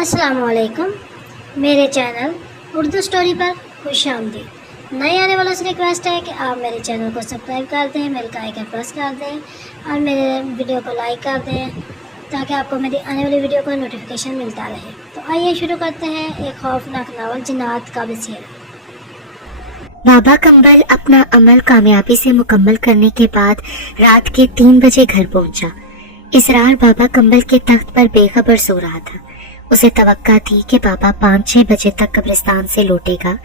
अस्सलाम वालेकुम। मेरे चैनल उर्दू स्टोरी पर खुश आमदीद। नए आने वालों से रिक्वेस्ट है कि आप मेरे चैनल को सब्सक्राइब कर दें, बेल का आइकन प्रेस कर दें और मेरे वीडियो को लाइक कर दें ताकि आपको मेरी आने वाली वीडियो का नोटिफिकेशन मिलता रहे। तो आइए शुरू करते हैं एक खौफनाक नावल जिन्नात का बसेरा। बाबा कंबल अपना अमल कामयाबी से मुकम्मल करने के बाद रात के 3 बजे घर पहुंचा। इसरार बाबा कंबल के तख्त पर बेखबर सो रहा था। उसे तवक्का थी कि बाबा 5-6 बजे तक कब्रिस्तान से लौटेगा,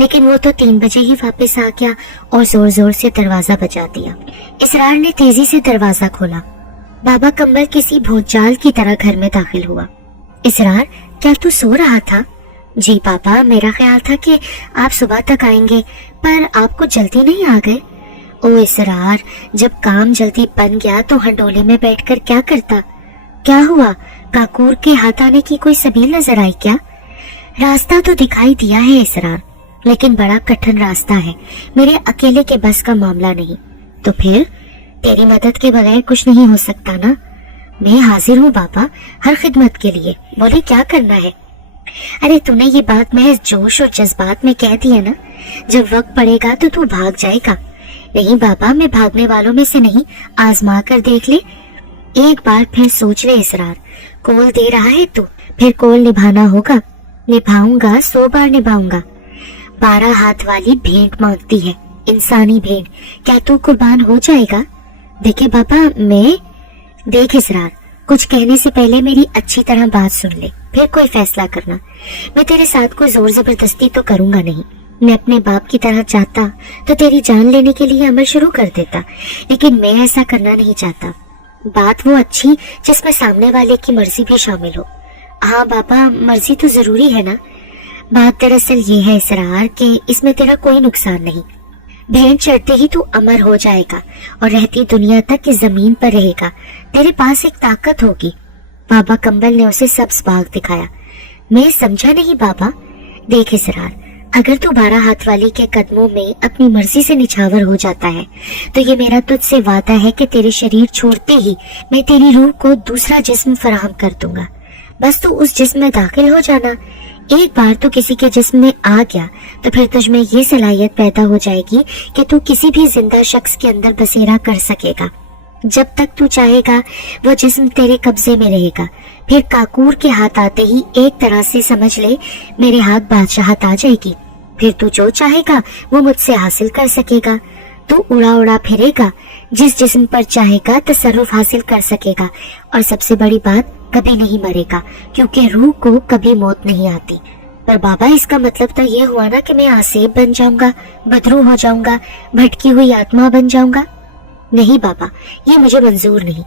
लेकिन वो तो 3 बजे ही वापस आ गया और जोर जोर से दरवाजा बजा दिया। इसरार ने तेजी से दरवाजा खोला। बाबा कंबल किसी भूतजाल की तरह घर में दाखिल हुआ। इसरार, क्या तू सो रहा था? जी पापा, मेरा ख्याल था कि आप सुबह तक आएंगे, पर आपको जल्दी नहीं आ गए? ओ इसरार, जब काम जल्दी बन गया तो हंडोले में बैठकर क्या करता? क्या हुआ, काकूर के हाथ आने की कोई सबील नजर आई क्या? रास्ता तो दिखाई दिया है इसरार, लेकिन बड़ा कठिन रास्ता है, मेरे अकेले के बस का मामला नहीं। तो फिर तेरी मदद के बगैर कुछ नहीं हो सकता ना? मैं हाजिर हूँ बाबा, हर खिदमत के लिए। बोले क्या करना है? अरे तूने ये बात महज जोश और जज्बात में कह दी है ना, जब वक्त पड़ेगा तो तू भाग जाएगा। नहीं बाबा, मैं भागने वालों में से नहीं, आजमा कर देख ले। एक बार फिर सोच ले इसरार, कौल दे रहा है तू, फिर कौल निभाना होगा। निभाऊंगा, 100 बार निभाऊंगा। 12 हाथ वाली भेंट मांगती है, इंसानी भेंट, क्या तू कुर्बान हो जाएगा? देखे बाबा, मैं देख इसरार, कुछ कहने से पहले मेरी अच्छी तरह बात सुन ले, फिर कोई फैसला करना। मैं तेरे साथ कोई जोर जबरदस्ती तो करूंगा नहीं। मैं अपने बाप की तरह चाहता तो तेरी जान लेने के लिए अमल शुरू कर देता, लेकिन मैं ऐसा करना नहीं चाहता। बात वो अच्छी जिसमें सामने वाले की मर्जी भी शामिल हो। हाँ बाबा, मर्जी तो जरूरी है ना। बात दरअसल ये है इसरार कि इसमें तेरा कोई नुकसान नहीं। भेंट चढ़ते ही तू अमर हो जाएगा और रहती दुनिया तक की जमीन पर रहेगा। तेरे पास एक ताकत होगी। बाबा कंबल ने उसे सब्ज बाग दिखाया। मैं समझा नहीं बाबा। देख इसरार, अगर तू 12 हाथ वाली के कदमों में अपनी मर्जी से निछावर हो जाता है तो ये मेरा तुझसे वादा है कि तेरे शरीर छोड़ते ही मैं तेरी रूह को दूसरा जिस्म फराहम कर दूंगा। बस तू उस जिस्म में दाखिल हो जाना। एक बार तू किसी के जिस्म में आ गया तो फिर तुझ में ये सलाहियत पैदा हो जाएगी कि तू किसी भी जिंदा शख्स के अंदर बसेरा कर सकेगा। जब तक तू चाहेगा वो जिस्म तेरे कब्जे में रहेगा। फिर काकूर के हाथ आते ही एक तरह से समझ ले मेरे हाथ बादशाहत आ जाएगी। फिर तू जो चाहेगा वो मुझसे हासिल कर सकेगा। तू उड़ा उड़ा फिरेगा, जिस जिस्म पर चाहेगा तसर्रुफ हासिल कर सकेगा, और सबसे बड़ी बात, कभी नहीं मरेगा, क्योंकि रूह को कभी मौत नहीं आती। पर बाबा, इसका मतलब तो ये हुआ ना कि मैं आसेब बन जाऊंगा, बदरू हो जाऊंगा, भटकी हुई आत्मा बन जाऊंगा? नहीं बाबा, ये मुझे मंजूर नहीं।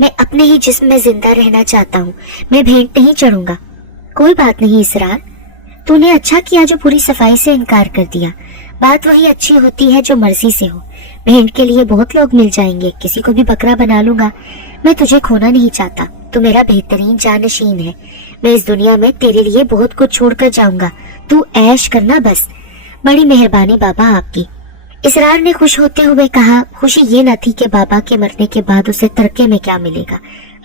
मैं अपने ही जिस्म में जिंदा रहना चाहता हूँ। मैं भेंट नहीं चढ़ूंगा। कोई बात नहीं इसरार, तूने अच्छा किया जो पूरी सफाई से इनकार कर दिया। बात वही अच्छी होती है जो मर्जी से हो। भेंट के लिए बहुत लोग मिल जाएंगे, किसी को भी बकरा बना लूंगा। मैं तुझे खोना नहीं चाहता, तू मेरा बेहतरीन जानशीन है। मैं इस दुनिया में तेरे लिए बहुत कुछ छोड़कर जाऊंगा, तू ऐश करना बस। बड़ी मेहरबानी बाबा आपकी। इसरार ने खुश होते हुए कहा। खुशी ये न थी कि बाबा के मरने के बाद उसे तरके में क्या मिलेगा।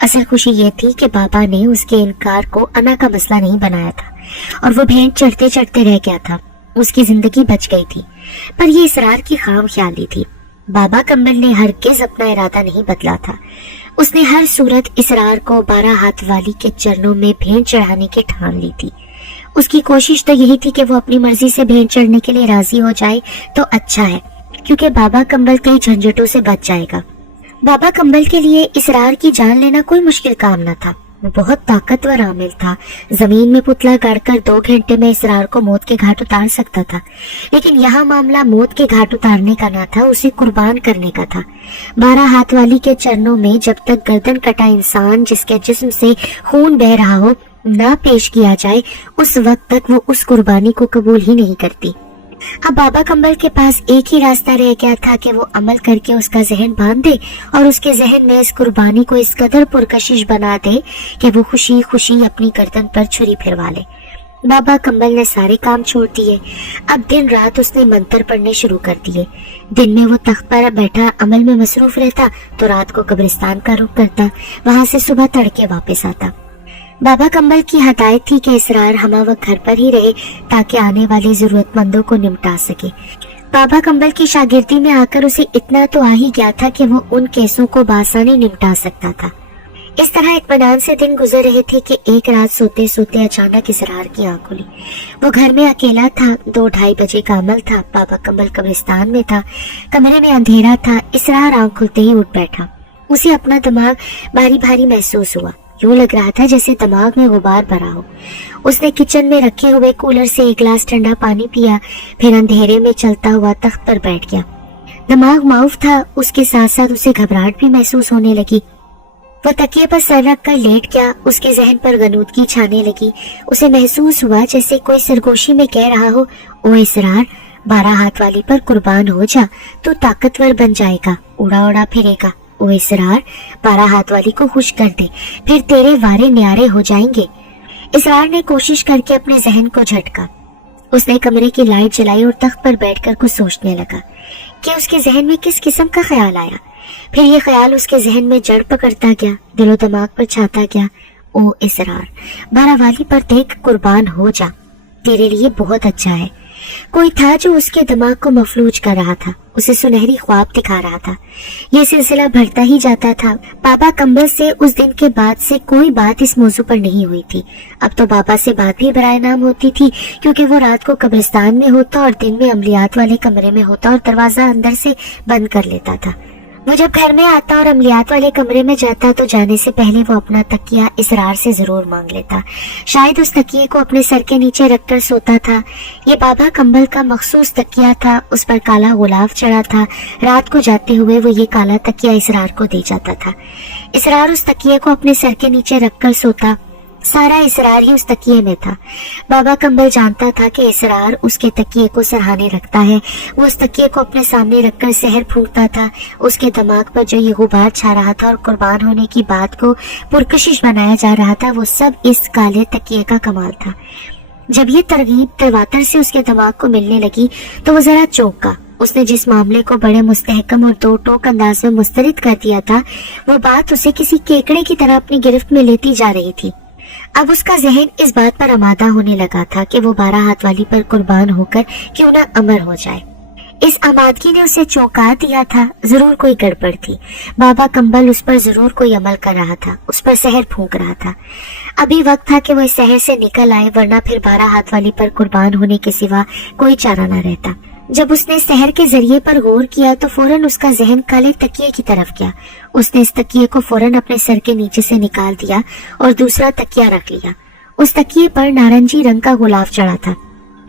असल खुशी ये थी कि बाबा ने उसके इनकार को अना का मसला नहीं बनाया था और वो भेंट चढ़ते चढ़ते रह गया था। उसकी जिंदगी बच गई थी, पर ये इसरार की खाम ख्याली थी। बाबा कंबल ने हरगिज अपना इरादा नहीं बदला था। उसने हर सूरत इसरार को 12 हाथ वाली के चरणों में भेंट चढ़ाने की ठान ली थी। उसकी कोशिश तो यही थी कि वो अपनी मर्जी से भेंट चढ़ने के लिए राजी हो जाए तो अच्छा है, क्योंकि बाबा कंबल कई झंझटों से बच जाएगा। बाबा कंबल के लिए इसरार की जान लेना कोई मुश्किल काम न था। वो बहुत ताकतवर आमिल था। जमीन में पुतला गाड़कर 2 घंटे में इसरार को मौत के घाट उतार सकता था, लेकिन यहाँ मामला मौत के घाट उतारने का न था, उसे कुर्बान करने का था। 12 हाथ वाली के चरणों में जब तक गर्दन कटा इंसान जिसके जिस्म से खून बह रहा हो ना पेश किया जाए, उस वक्त तक वो उस कुर्बानी को कबूल ही नहीं करती। अब बाबा कंबल के पास एक ही रास्ता रह गया था कि वो अमल करके उसका जहन बांध दे और उसके जहन में इस कुर्बानी को इस कदर पुरकशिश बना दे कि वो खुशी खुशी अपनी गर्दन पर छुरी फिरवा ले। बाबा कंबल ने सारे काम छोड़ दिए। अब दिन रात उसने मंत्र पढ़ने शुरू कर दिए। दिन में वो तख्त पर बैठा अमल में मसरूफ रहता तो रात को कब्रिस्तान का रुख करता, वहां से सुबह तड़के वापस आता। बाबा कंबल की हदायत थी कि इसरार हमा वक्त घर पर ही रहे ताकि आने वाले जरूरतमंदों को निपटा सके। बाबा कंबल की शागिर्दी में आकर उसे इतना तो आ ही गया था कि वो उन केसों को बासानी निपटा सकता था। इस तरह इत्मीनान से दिन गुजर रहे थे कि एक रात सोते सोते अचानक इसरार की आंख खुली। वो घर में अकेला था। 2-2:30 बजे का अमल था। बाबा कंबल कब्रिस्तान में था। कमरे में अंधेरा था। इसरार आंख खुलते ही उठ बैठा। उसे अपना दिमाग भारी भारी महसूस हुआ। यूं लग रहा था जैसे दिमाग में गुबार भरा हो। उसने किचन में रखे हुए कूलर से एक गिलास ठंडा पानी पिया, फिर अंधेरे में चलता हुआ तख्त पर बैठ गया। दिमाग माऊफ था, उसके साथ साथ उसे घबराहट भी महसूस होने लगी। वो तकिए पर सर रख कर लेट गया। उसके जहन पर गनूदगी छाने लगी। उसे महसूस हुआ जैसे कोई सरगोशी में कह रहा हो, ओ इसरार, 12 हाथ वाली पर कुर्बान हो जा, तू ताकतवर बन जाएगा, उड़ा उड़ा फिरेगा। ओ इसरार, 12 हाथ वाली को खुश कर दे, फिर तेरे वारे न्यारे हो जाएंगे। इसरार ने कोशिश करके अपने जहन को झटका। उसने कमरे की लाइट जलाई और तख्त पर बैठकर कुछ सोचने लगा कि उसके जहन में किस किस्म का ख्याल आया। फिर ये ख्याल उसके जहन में जड़ पकड़ता गया, दिलो दिमाग पर छाता गया। ओ इसरार, 12 वाली पर देख कुर्बान हो जा, तेरे लिए बहुत अच्छा है। कोई था जो उसके दिमाग को मफलूज कर रहा था, उसे सुनहरी ख्वाब दिखा रहा था। ये सिलसिला बढ़ता ही जाता था। बाबा कंबल से उस दिन के बाद से कोई बात इस मौजू पर नहीं हुई थी। अब तो बाबा से बात भी बराए नाम होती थी, क्योंकि वो रात को कब्रिस्तान में होता और दिन में अमलियात वाले कमरे में होता और दरवाजा अंदर से बंद कर लेता था। वो जब घर में आता और अमलियात वाले कमरे में जाता तो जाने से पहले वो अपना तकिया इसरार से जरूर मांग लेता। शायद उस तकिए को अपने सर के नीचे रखकर सोता था। ये बाबा कंबल का मखसूस तकिया था। उस पर काला गुलाब चढ़ा था। रात को जाते हुए वो ये काला तकिया इसरार को दे जाता था। इसरार उस तकिए को अपने सर के नीचे रखकर सोता। सारा इसरार ही उस तकिए में था। बाबा कंबल जानता था कि इसरार उसके तकिए को सरहाने रखता है। वो उस तकिए को अपने सामने रखकर सहर फूंकता था। उसके दिमाग पर जो ये गुबार छा रहा था और कुर्बान होने की बात को पुरकशिश बनाया जा रहा था, वो सब इस काले तकिए का कमाल था। जब ये तरगीब तवातर से उसके दिमाग को मिलने लगी तो वो जरा चौंका। उसने जिस मामले को बड़े मुस्तहकम और दो टोक अंदाज में मुस्तरद कर दिया था, वो बात उसे किसी केकड़े की तरह अपनी गिरफ्त में लेती जा रही थी। अब उसका जहन इस बात पर आमादा होने लगा था कि वो 12 हाथ वाली पर कुर्बान होकर क्यों ना अमर हो जाए। इस आमादगी ने उसे चौंका दिया था। जरूर कोई गड़बड़ थी। बाबा कंबल उस पर जरूर कोई अमल कर रहा था, उस पर सहर फूंक रहा था। अभी वक्त था कि वो इस सहर से निकल आए, वरना फिर 12 हाथ वाली पर कुर्बान होने के सिवा कोई चारा न रहता। जब उसने सहर के जरिए पर गौर किया तो फौरन उसका जहन काले तकिए की तरफ गया। उसने इस तकिए को फौरन अपने सर के नीचे से निकाल दिया और दूसरा तकिया रख लिया। उस तकिए पर नारंगी रंग का गुलाब चढ़ा था।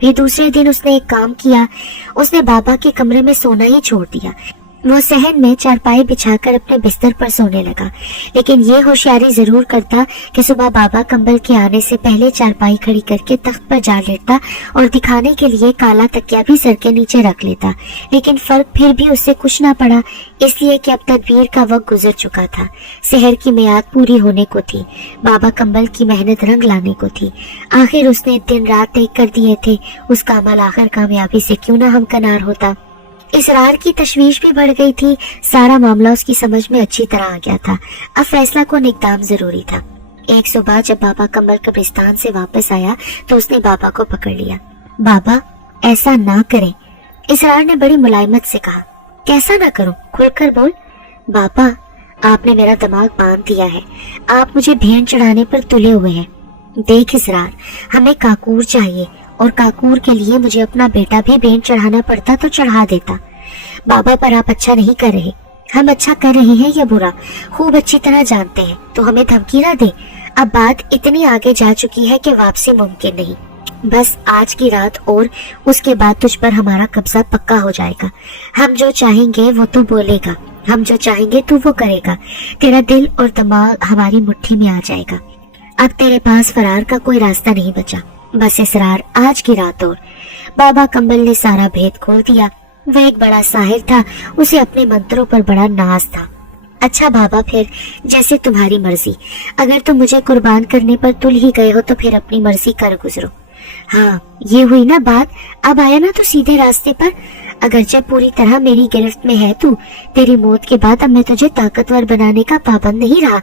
फिर दूसरे दिन उसने एक काम किया। उसने बाबा के कमरे में सोना ही छोड़ दिया। वो सहन में चारपाई बिछाकर अपने बिस्तर पर सोने लगा, लेकिन ये होशियारी जरूर करता कि सुबह बाबा कंबल के आने से पहले चारपाई खड़ी करके तख्त पर जा लेटता और दिखाने के लिए काला तकिया भी सर के नीचे रख लेता। लेकिन फर्क फिर भी उससे कुछ ना पड़ा, इसलिए कि अब तदबीर का वक्त गुजर चुका था। सहर की मियाद पूरी होने को थी। बाबा कंबल की मेहनत रंग लाने को थी। आखिर उसने दिन रात तय कर दिए थे। उसका अमल आखिर कामयाबी से क्यों ना हमकनार होता। इसरार की तशवीश भी बढ़ गई थी। सारा मामला उसकी समझ में अच्छी तरह आ गया था। अब फैसला को इक़दाम जरूरी था। एक सुबह जब बाबा कंबल कब्रिस्तान से वापस आया तो उसने बाबा को पकड़ लिया। बाबा, ऐसा ना करें, इसरार ने बड़ी मुलायमत से कहा। कैसा ना करूं? खुलकर बोल। बाबा, आपने मेरा दिमाग बांध दिया है। आप मुझे भेड़ चढ़ाने पर तुले हुए हैं। देख इसरार, हमें काकूर चाहिए और काकूर के लिए मुझे अपना बेटा भी भेड़ चढ़ाना पड़ता तो चढ़ा देता। बाबा, पर आप अच्छा नहीं कर रहे। हम अच्छा कर रहे हैं या बुरा खूब अच्छी तरह जानते हैं, तो हमें धमकी ना दे। अब बात इतनी आगे जा चुकी है कि वापसी मुमकिन नहीं। बस आज की रात और उसके बाद तुझ पर हमारा कब्जा पक्का हो जाएगा। हम जो चाहेंगे वो तू बोलेगा, हम जो चाहेंगे तू वो करेगा। तेरा दिल और दिमाग हमारी मुट्ठी में आ जाएगा। अब तेरे पास फरार का कोई रास्ता नहीं बचा। बस इसरार, आज की रात और। बाबा कंबल ने सारा भेद खोल दिया। वह एक बड़ा साहिर था। उसे अपने मंत्रों पर बड़ा नाज था। अच्छा बाबा, फिर जैसे तुम्हारी मर्जी। अगर तुम मुझे कुर्बान करने पर तुल ही गए हो तो फिर अपनी मर्जी कर गुजरो। हाँ, ये हुई ना बात। अब आया ना तो सीधे रास्ते पर। अगरचे पूरी तरह मेरी गिरफ्त में है तू। तेरी मौत के बाद अब मैं तुझे ताकतवर बनाने का पाबंद नहीं रहा।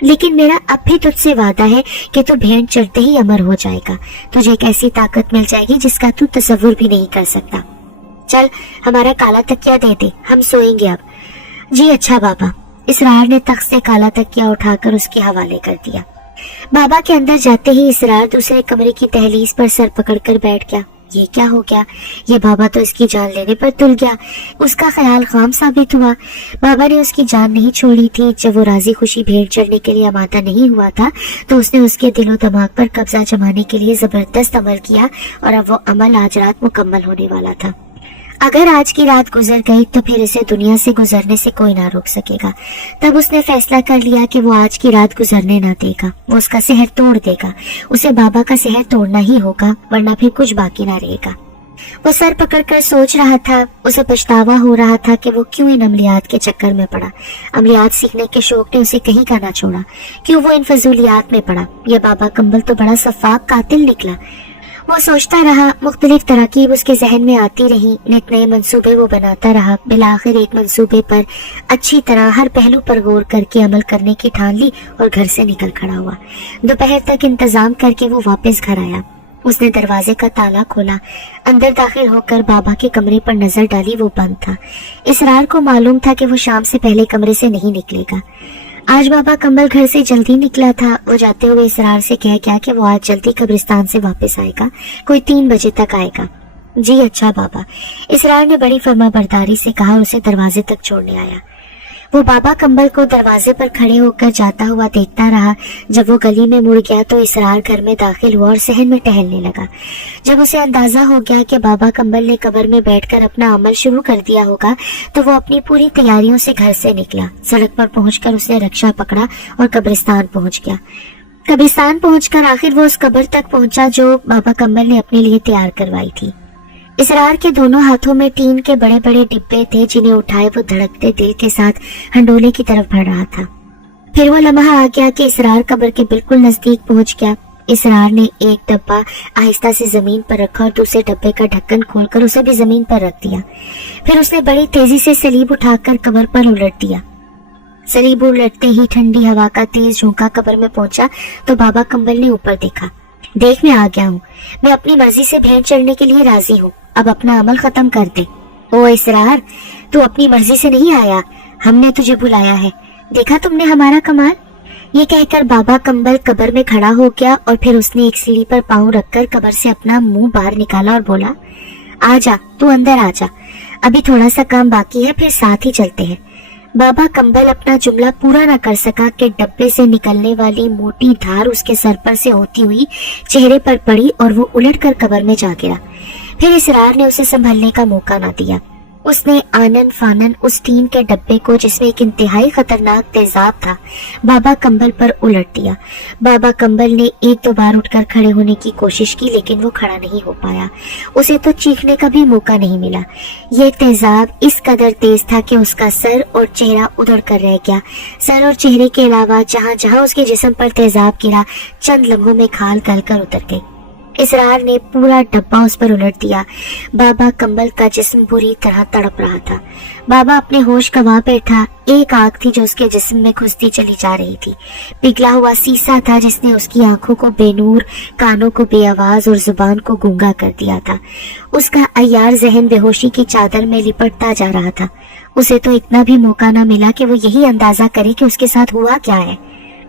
लेकिन मेरा अब भी तुझसे वादा है कि तू भेड़ चढ़ते ही अमर हो जाएगा। तुझे एक ऐसी ताकत मिल जाएगी जिसका तू तसव्वुर भी नहीं कर सकता। चल हमारा काला तकिया दे दे, हम सोएंगे अब। जी अच्छा बाबा। इसरार ने तख्त से काला तकिया उठाकर उसके हवाले कर दिया। बाबा के अंदर जाते ही इसरार दूसरे कमरे की दहलीज पर सर पकड़कर बैठ गया। ये क्या हो गया? ये बाबा तो इसकी जान लेने पर तुल गया। उसका ख्याल खाम साबित हुआ। बाबा ने उसकी जान नहीं छोड़ी थी। जब वो राजी खुशी भेड़ चढ़ने के लिए आमादा नहीं हुआ था तो उसने उसके दिलो दिमाग पर कब्जा जमाने के लिए जबरदस्त अमल किया और अब वो अमल आज रात मुकम्मल होने वाला था। अगर आज की रात गुजर गई तो फिर इसे दुनिया से गुजरने से कोई ना रोक सकेगा। तब उसने फैसला कर लिया कि वो आज की रात गुजरने ना देगा। वो उसका सेहर तोड़ देगा। उसे बाबा का सेहर तोड़ना ही होगा, वरना फिर कुछ बाकी ना रहेगा। वो सर पकड़कर सोच रहा था। उसे पछतावा हो रहा था कि वो क्यों इन अमलियात के चक्कर में पड़ा। अमलियात सीखने के शौक ने उसे कहीं का ना छोड़ा। क्यों वो इन फजूलियात में पड़ा। यह बाबा कंबल तो बड़ा सफाक कातिल निकला। वो सोचता रहा, मुख्तलिफ तरकीब उसके जहन में आती रही, नित नए मंसूबे वो बनाता रहा। बिलाखिर एक मंसूबे पर अच्छी तरह हर पहलू पर गौर करके अमल करने की ठान ली और घर से निकल खड़ा हुआ। दोपहर तक इंतजाम करके वो वापस घर आया। उसने दरवाजे का ताला खोला। अंदर दाखिल होकर बाबा के कमरे पर नजर डाली, वो बंद था। इसरार को मालूम था कि वो शाम से पहले कमरे से नहीं निकलेगा। आज बाबा कंबल घर से जल्दी निकला था। वो जाते हुए इसरार से कह गया कि वो आज जल्दी कब्रिस्तान से वापस आएगा, कोई 3 बजे तक आएगा। जी अच्छा बाबा। इसरार ने बड़ी फर्माबरदारी से कहा और उसे दरवाजे तक छोड़ने आया। वो बाबा कंबल को दरवाजे पर खड़े होकर जाता हुआ देखता रहा। जब वो गली में मुड़ गया तो इसरार घर में दाखिल हुआ और सहन में टहलने लगा। जब उसे अंदाजा हो गया कि बाबा कंबल ने कब्र में बैठकर अपना अमल शुरू कर दिया होगा तो वो अपनी पूरी तैयारियों से घर से निकला। सड़क पर पहुंचकर उसने रक्षा पकड़ा और कब्रिस्तान पहुंच गया। कब्रिस्तान पहुंचकर आखिर वो उस कब्र तक पहुंचा जो बाबा कंबल ने अपने लिए तैयार करवाई थी। इसरार के दोनों हाथों में टीन के बड़े बड़े डिब्बे थे जिन्हें उठाए वो धड़कते दिल के साथ हंडोले की तरफ बढ़ रहा था। फिर वो लम्हा आ गया कि इसरार कब्र के बिल्कुल नजदीक पहुंच गया। इसरार ने एक डब्बा आहिस्ता से जमीन पर रखा और दूसरे डब्बे का ढक्कन खोलकर उसे भी जमीन पर रख दिया। फिर उसने बड़ी तेजी से सलीब उठाकर कब्र पर उलट दिया। सलीब उलटते ही ठंडी हवा का तेज झोंका कब्र में पहुंचा तो बाबा कंबल ने ऊपर देखा। देख, मैं आ गया हूँ। मैं अपनी मर्जी से भेड़ चढ़ने के लिए राजी हूँ। अब अपना अमल खत्म कर दे। ओ इसरार, तू अपनी मर्जी से नहीं आया, हमने तुझे बुलाया है। देखा तुमने हमारा कमाल। ये कहकर बाबा कंबल कब्र में खड़ा हो गया और फिर उसने एक सीढ़ी पर पांव रखकर कब्र से अपना मुंह बाहर निकाला और बोला, आजा, तू अंदर आजा। अभी थोड़ा सा काम बाकी है, फिर साथ ही चलते हैं। बाबा कंबल अपना जुमला पूरा न कर सका कि डब्बे से निकलने वाली मोटी धार उसके सर पर से होती हुई चेहरे पर पड़ी और वो उलटकर कब्र में जा गिरा। फिर इसरार ने उसे संभलने का मौका न दिया। उसने आनन फानन उस टीन के डब्बे को, जिसमें एक इंतहाई खतरनाक तेजाब था, बाबा कंबल पर उलट दिया। बाबा कंबल ने 1-2 बार उठकर खड़े होने की कोशिश की, लेकिन वो खड़ा नहीं हो पाया। उसे तो चीखने का भी मौका नहीं मिला। ये तेजाब इस कदर तेज था कि उसका सर और चेहरा उधड़ कर रह गया। सर और चेहरे के अलावा जहां जहां उसके जिस्म पर तेजाब गिरा, चंद लम्हों में खाल गलकर उतर गई। इसरार ने पूरा डब्बा उस पर उलट दिया। बाबा कंबल का जिस्म बुरी तरह तड़प रहा था। बाबा अपने होश गंवा बैठा। एक आग थी जो उसके जिस्म में घुसती चली जा रही थी। पिघला हुआ सीसा था जिसने उसकी आंखों को बेनूर, कानों को बेआवाज और जुबान को गूंगा कर दिया था। उसका अय्यार जहन बेहोशी की चादर में लिपटता जा रहा था। उसे तो इतना भी मौका न मिला कि वो यही अंदाजा करे कि उसके साथ हुआ क्या है।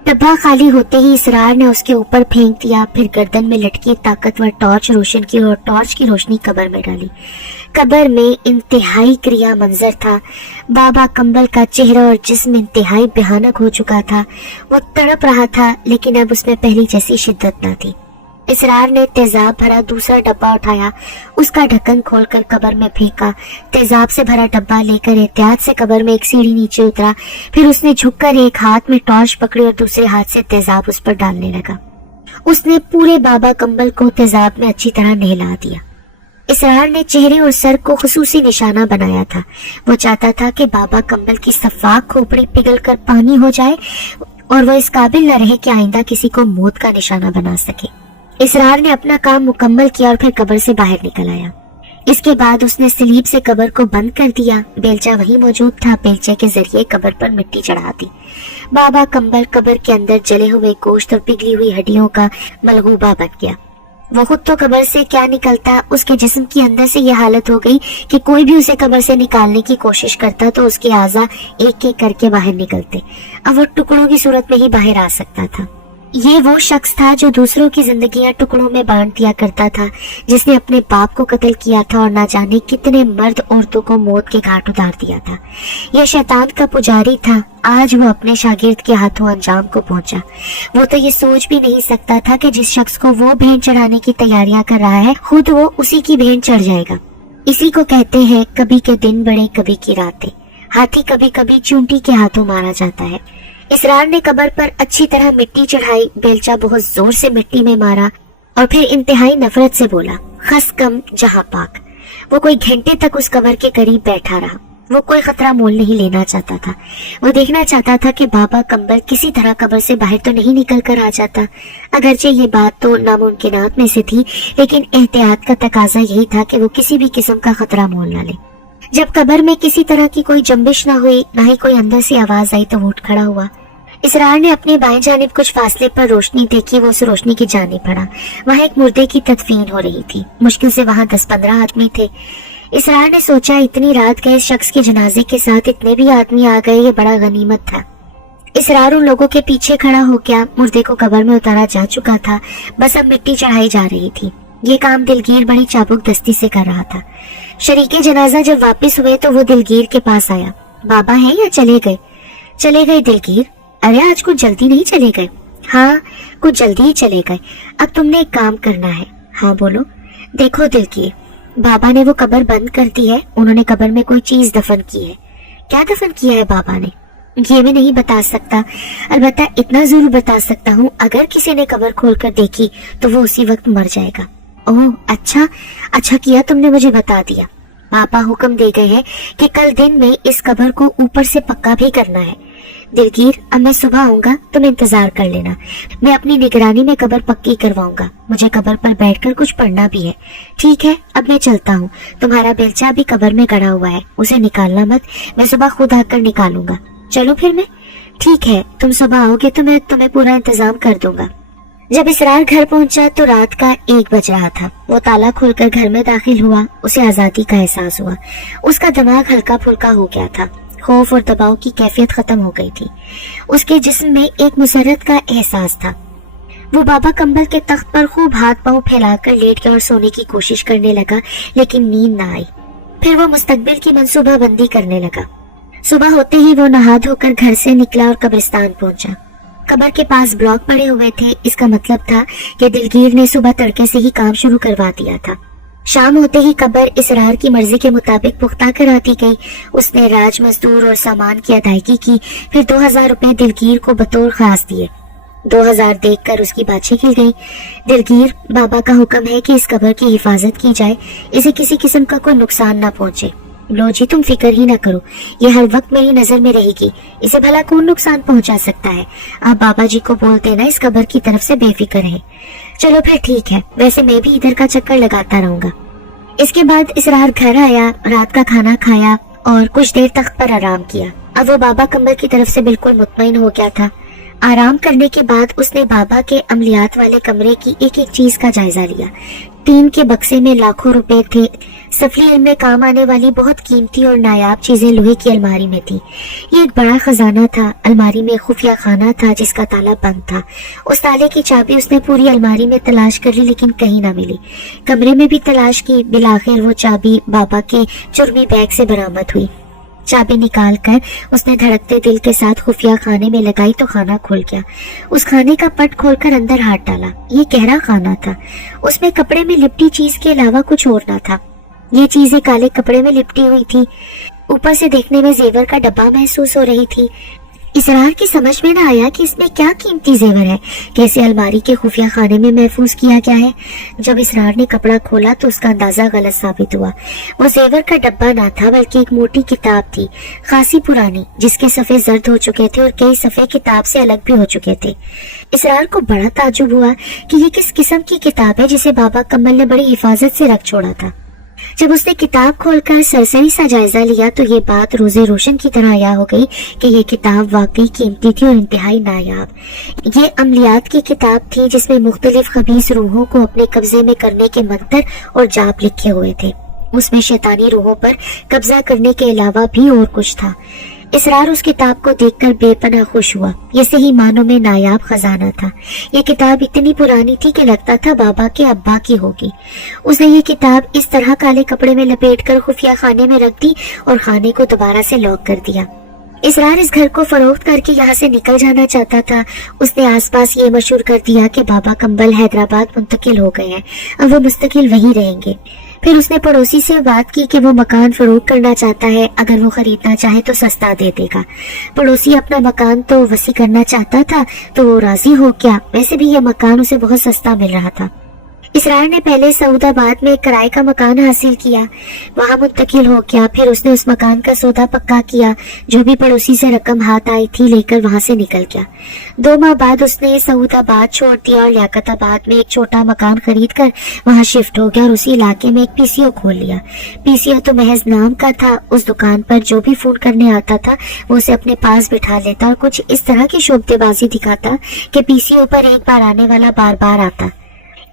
डब्बा खाली होते ही इसरार ने उसके ऊपर फेंक दिया। फिर गर्दन में लटकी ताकतवर टॉर्च रोशन की और टॉर्च की रोशनी कब्र में डाली। कब्र में इंतहाई क्रिया मंजर था। बाबा कंबल का चेहरा और जिस्म इंतहाई भयानक हो चुका था। वो तड़प रहा था, लेकिन अब उसमें पहली जैसी शिद्दत न थी। इसरार ने तेजाब भरा दूसरा डब्बा उठाया, उसका ढक्कन खोलकर कब्र में फेंका। तेजाब से भरा डब्बा लेकर एहतियात से कब्र में एक सीढ़ी नीचे उतरा। फिर उसने झुककर एक हाथ में टॉर्च पकड़ी और दूसरे हाथ से तेजाब उस पर डालने लगा। उसने पूरे बाबा कंबल को तेजाब में अच्छी तरह नहला दिया। इसरार ने चेहरे और सर को खुसूसी निशाना बनाया था। वो चाहता था कि बाबा कंबल की सफाक खोपड़ी पिघल कर पानी हो जाए और वो इस काबिल न रहे कि आइंदा किसी को मौत का निशाना बना सके। इसरार ने अपना काम मुकम्मल किया और फिर कब्र से बाहर निकल आया। اس کے بعد اس نے سلیب سے قبر کو بند کر دیا. بیلچہ وہیں موجود تھا. بیلچے کے ذریعے قبر پر مٹی چڑھا دی. بابا کمبل قبر کے اندر جلے ہوئے گوشت اور پگھلی ہوئی ہڈیوں کا ملغوبہ بن گیا. وہ خود تو قبر سے کیا نکلتا، اس کے جسم کی اندر سے یہ حالت ہو گئی کہ کوئی بھی اسے قبر سے نکالنے کی کوشش کرتا تو اس کے اعضاء ایک ایک کر کے باہر نکلتے. اب وہ ٹکڑوں کی صورت میں ہی باہر آ سکتا تھا. یہ وہ شخص تھا جو دوسروں کی زندگیاں ٹکڑوں میں بانٹ دیا کرتا تھا، جس نے اپنے باپ کو قتل کیا تھا اور نہ جانے کتنے مرد عورتوں کو موت کے گھاٹ اتار دیا تھا. یہ شیطان کا پجاری تھا. آج وہ اپنے شاگرد کے ہاتھوں انجام کو پہنچا. وہ تو یہ سوچ بھی نہیں سکتا تھا کہ جس شخص کو وہ بھین چڑھانے کی تیاریاں کر رہا ہے خود وہ اسی کی بھین چڑھ جائے گا. اسی کو کہتے ہیں کبھی کے دن بڑے کبھی کی راتیں. ہاتھی کبھی کبھی چونٹی کے ہاتھوں مارا جاتا ہے. اسرار نے قبر پر اچھی طرح مٹی چڑھائی. بیلچہ بہت زور سے مٹی میں مارا اور پھر انتہائی نفرت سے بولا، خس کم جہاں پاک. وہ کوئی گھنٹے تک اس قبر کے قریب بیٹھا رہا. وہ کوئی خطرہ مول نہیں لینا چاہتا تھا. وہ دیکھنا چاہتا تھا کہ بابا کمبل کسی طرح قبر سے باہر تو نہیں نکل کر آ جاتا. اگرچہ یہ بات تو ناممکنات میں سے تھی، لیکن احتیاط کا تقاضا یہی تھا کہ وہ کسی بھی قسم کا خطرہ مول نہ لے. جب قبر میں کسی طرح کی کوئی جنبش نہ ہوئی، نہ ہی کوئی اندر سے آواز آئی تو وہ اٹھ کھڑا ہوا. اسرار نے اپنی بائیں جانب کچھ فاصلے پر روشنی دیکھی. وہ اس روشنی کی جانب پڑا. وہاں ایک مردے کی تدفین ہو رہی تھی. مشکل سے وہاں 10-15 آدمی تھے. اسرار نے سوچا اتنی رات گئے اس شخص کے جنازے کے ساتھ اتنے بھی آدمی آ گئے، یہ بڑا غنیمت تھا. اسرار ان لوگوں کے پیچھے کھڑا ہو گیا. مردے کو قبر میں اتارا جا چکا تھا، بس اب مٹی چڑھائی جا رہی تھی. یہ کام دلگیر بڑی چابک دستی سے کر رہا تھا. شریک جنازہ جب واپس ہوئے تو وہ دلگیر کے پاس آیا. بابا ہیں یا چلے گئے؟ چلے گئے دلگیر. ارے آج کچھ جلدی نہیں چلے گئے؟ ہاں کچھ جلدی ہی چلے گئے. اب تم نے ایک کام کرنا ہے. ہاں بولو. دیکھو دلگیر، بابا نے وہ قبر بند کر دی ہے. انہوں نے قبر میں کوئی چیز دفن کی ہے. کیا دفن کیا ہے بابا نے؟ یہ میں نہیں بتا سکتا، البتہ اتنا ضرور بتا سکتا ہوں اگر کسی نے قبر کھول کر دیکھی تو وہ اسی وقت مر جائے گا. اوہ اچھا کیا تم نے مجھے بتا دیا. پاپا حکم دے گئے ہیں کہ کل دن میں اس قبر کو اوپر سے پکا بھی کرنا ہے. دلگیر اب میں صبح آؤں گا، تم انتظار کر لینا. میں اپنی نگرانی میں قبر پکی کرواؤں گا. مجھے قبر پر بیٹھ کر کچھ پڑھنا بھی ہے. ٹھیک ہے اب میں چلتا ہوں. تمہارا بیلچہ بھی قبر میں گڑا ہوا ہے، اسے نکالنا مت. میں صبح خود آ کر نکالوں گا. چلو پھر میں. ٹھیک ہے تم صبح آؤ گے تو میں تمہیں پورا انتظام کر دوں گا. جب اسرار گھر پہنچا تو رات کا 1 بج رہا تھا. وہ تالا کھول کر گھر میں داخل ہوا. اسے آزادی کا احساس ہوا. اس کا دماغ ہلکا پھلکا ہو گیا تھا. خوف اور دباؤ کی کیفیت ختم ہو گئی تھی. اس کے جسم میں ایک مسرت کا احساس تھا. وہ بابا کمبل کے تخت پر خوب ہاتھ پاؤں پھیلا کر لیٹ گیا اور سونے کی کوشش کرنے لگا، لیکن نیند نہ آئی. پھر وہ مستقبل کی منصوبہ بندی کرنے لگا. صبح ہوتے ہی وہ نہا دھو کر گھر سے نکلا اور قبرستان پہنچا. قبر کے پاس بلاک پڑے ہوئے تھے. اس کا مطلب تھا کہ دلگیر نے صبح تڑکے سے ہی کام شروع کروا دیا تھا. شام ہوتے ہی قبر اسرار کی مرضی کے مطابق پختہ کرا دی گئی. اس نے راج مزدور اور سامان کی ادائیگی کی. پھر 2000 روپے دلگیر کو بطور خاص دیے. 2000 دیکھ کر اس کی باتیں کھل گئی. دلگیر بابا کا حکم ہے کہ اس قبر کی حفاظت کی جائے، اسے کسی قسم کا کوئی نقصان نہ پہنچے. لو جی تم فکر ہی نہ کرو، یہ ہر وقت میری نظر میں رہے گی. اسے بھلا کون نقصان پہنچا سکتا ہے؟ آپ بابا جی کو بول دینا اس قبر کی طرف سے بے فکر ہے. چلو پھر ٹھیک ہے، ویسے میں بھی ادھر کا چکر لگاتا رہوں گا. اس کے بعد اسرار گھر آیا، رات کا کھانا کھایا اور کچھ دیر تخت پر آرام کیا. اب وہ بابا کمبل کی طرف سے بالکل مطمئن ہو گیا تھا. آرام کرنے کے بعد اس نے بابا کے عملیات والے کمرے کی ایک ایک چیز کا جائزہ لیا. ٹین کے بکسے میں لاکھوں روپے تھے. سفلی علم میں کام آنے والی بہت قیمتی اور نایاب چیزیں لوہے کی الماری میں تھی. یہ ایک بڑا خزانہ تھا. الماری میں خفیہ خانہ تھا جس کا تالا بند تھا. اس تالے کی چابی اس نے پوری الماری میں تلاش کر لی لیکن کہیں نہ ملی. کمرے میں بھی تلاش کی. بالآخر وہ چابی بابا کے چرمی بیگ سے برآمد ہوئی. چابی نکال کر اس نے دھڑکتے دل کے ساتھ خفیہ خانے میں لگائی تو خانہ کھل گیا. اس خانے کا پٹ کھول کر اندر ہاتھ ڈالا. یہ گہرا خانہ تھا. اس میں کپڑے میں لپٹی چیز کے علاوہ کچھ اور نہ تھا. یہ چیزیں کالے کپڑے میں لپٹی ہوئی تھی. اوپر سے دیکھنے میں زیور کا ڈبہ محسوس ہو رہی تھی. اسرار کی سمجھ میں نہ آیا کہ اس میں کیا قیمتی زیور ہے، کیسے الماری کے خفیہ خانے میں محفوظ کیا گیا ہے. جب اسرار نے کپڑا کھولا تو اس کا اندازہ غلط ثابت ہوا. وہ زیور کا ڈبہ نہ تھا بلکہ ایک موٹی کتاب تھی، خاصی پرانی، جس کے صفحے زرد ہو چکے تھے اور کئی صفحے کتاب سے الگ بھی ہو چکے تھے. اسرار کو بڑا تعجب ہوا کہ یہ کس قسم کی کتاب ہے جسے بابا کمبل نے بڑی حفاظت سے رکھ چھوڑا تھا. जब उसने किताब खोलकर सरसरी सा जायजा लिया तो ये बात रोजे रोशन की तरह आया हो गई कि ये किताब वाकई कीमती थी और इंतहाई नायाब। ये अमलियात की किताब थी जिसमें मुख्तलिफ खबीस रूहों को अपने कब्जे में करने के मंतर और जाप लिखे हुए थे। उसमें शैतानी रूहों पर कब्जा करने के अलावा भी और कुछ था। इसरार उस किताब को देखकर बेपनाह खुश हुआ। ये सही मानों में नायाब खजाना था। ये किताब इतनी पुरानी थी कि लगता था बाबा के अब्बा की होगी। उसने ये किताब इस तरह काले कपड़े में लपेटकर खुफिया खाने में रख दी और खाने को दोबारा से लॉक कर दिया। इसरार इस घर को फरोख्त करके यहाँ से निकल जाना चाहता था। उसने आसपास ये मशहूर कर दिया कि बाबा कंबल हैदराबाद मुंतकिल हो गए हैं, अब वो मुस्तकिल वहीं रहेंगे। फिर उसने पड़ोसी से बात की कि वो मकान फरोख्त करना चाहता है, अगर वो खरीदना चाहे तो सस्ता दे देगा। पड़ोसी अपना मकान तो वसी करना चाहता था तो वो राजी हो गया। वैसे भी यह मकान उसे बहुत सस्ता मिल रहा था। इसरार ने पहले सऊदाबाद में किराए का मकान हासिल किया, वहां मुंतकिल हो गया। फिर उसने उस मकान का सौदा पक्का किया, जो भी पड़ोसी से रकम हाथ आई थी लेकर वहां से निकल गया। 2 माह बाद उसने सऊदाबाद छोड़ दिया और लियाकताबाद में एक छोटा मकान खरीद कर वहां शिफ्ट हो गया और उसी इलाके में एक पीसीओ खोल लिया। पीसीओ तो महज नाम का था। उस दुकान पर जो भी फोन करने आता था वो उसे अपने पास बिठा लेता और कुछ इस तरह की शोबतेबाजी दिखाता कि पीसीओ पर एक बार आने वाला बार बार आता।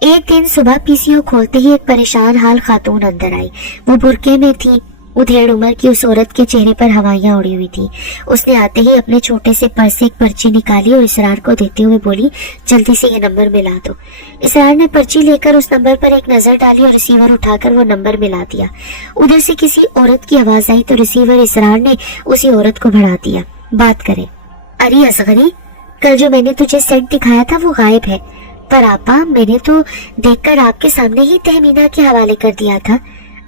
एक दिन सुबह पीसीओ खोलते ही एक परेशान हाल खातून अंदर आई। वो बुरके में थी। उधेड़ उम्र की उस औरत के चेहरे पर हवाइयां उड़ी हुई थी। उसने आते ही अपने छोटे से पर्स से एक पर्ची निकाली और इसरार को देते हुए बोली, जल्दी से ये नंबर मिला दो। इसरार ने पर्ची लेकर उस नंबर पर एक नजर डाली और रिसीवर उठाकर वो नंबर मिला दिया। उधर से किसी औरत की आवाज आई तो रिसीवर इसरार ने उसी औरत को बढ़ा दिया, बात करे। अरे असगरी, कल जो मैंने तुझे सेट दिखाया था वो गायब है। पर आपा, मैंने तो देखकर आपके सामने ही तहमीना के हवाले कर दिया था।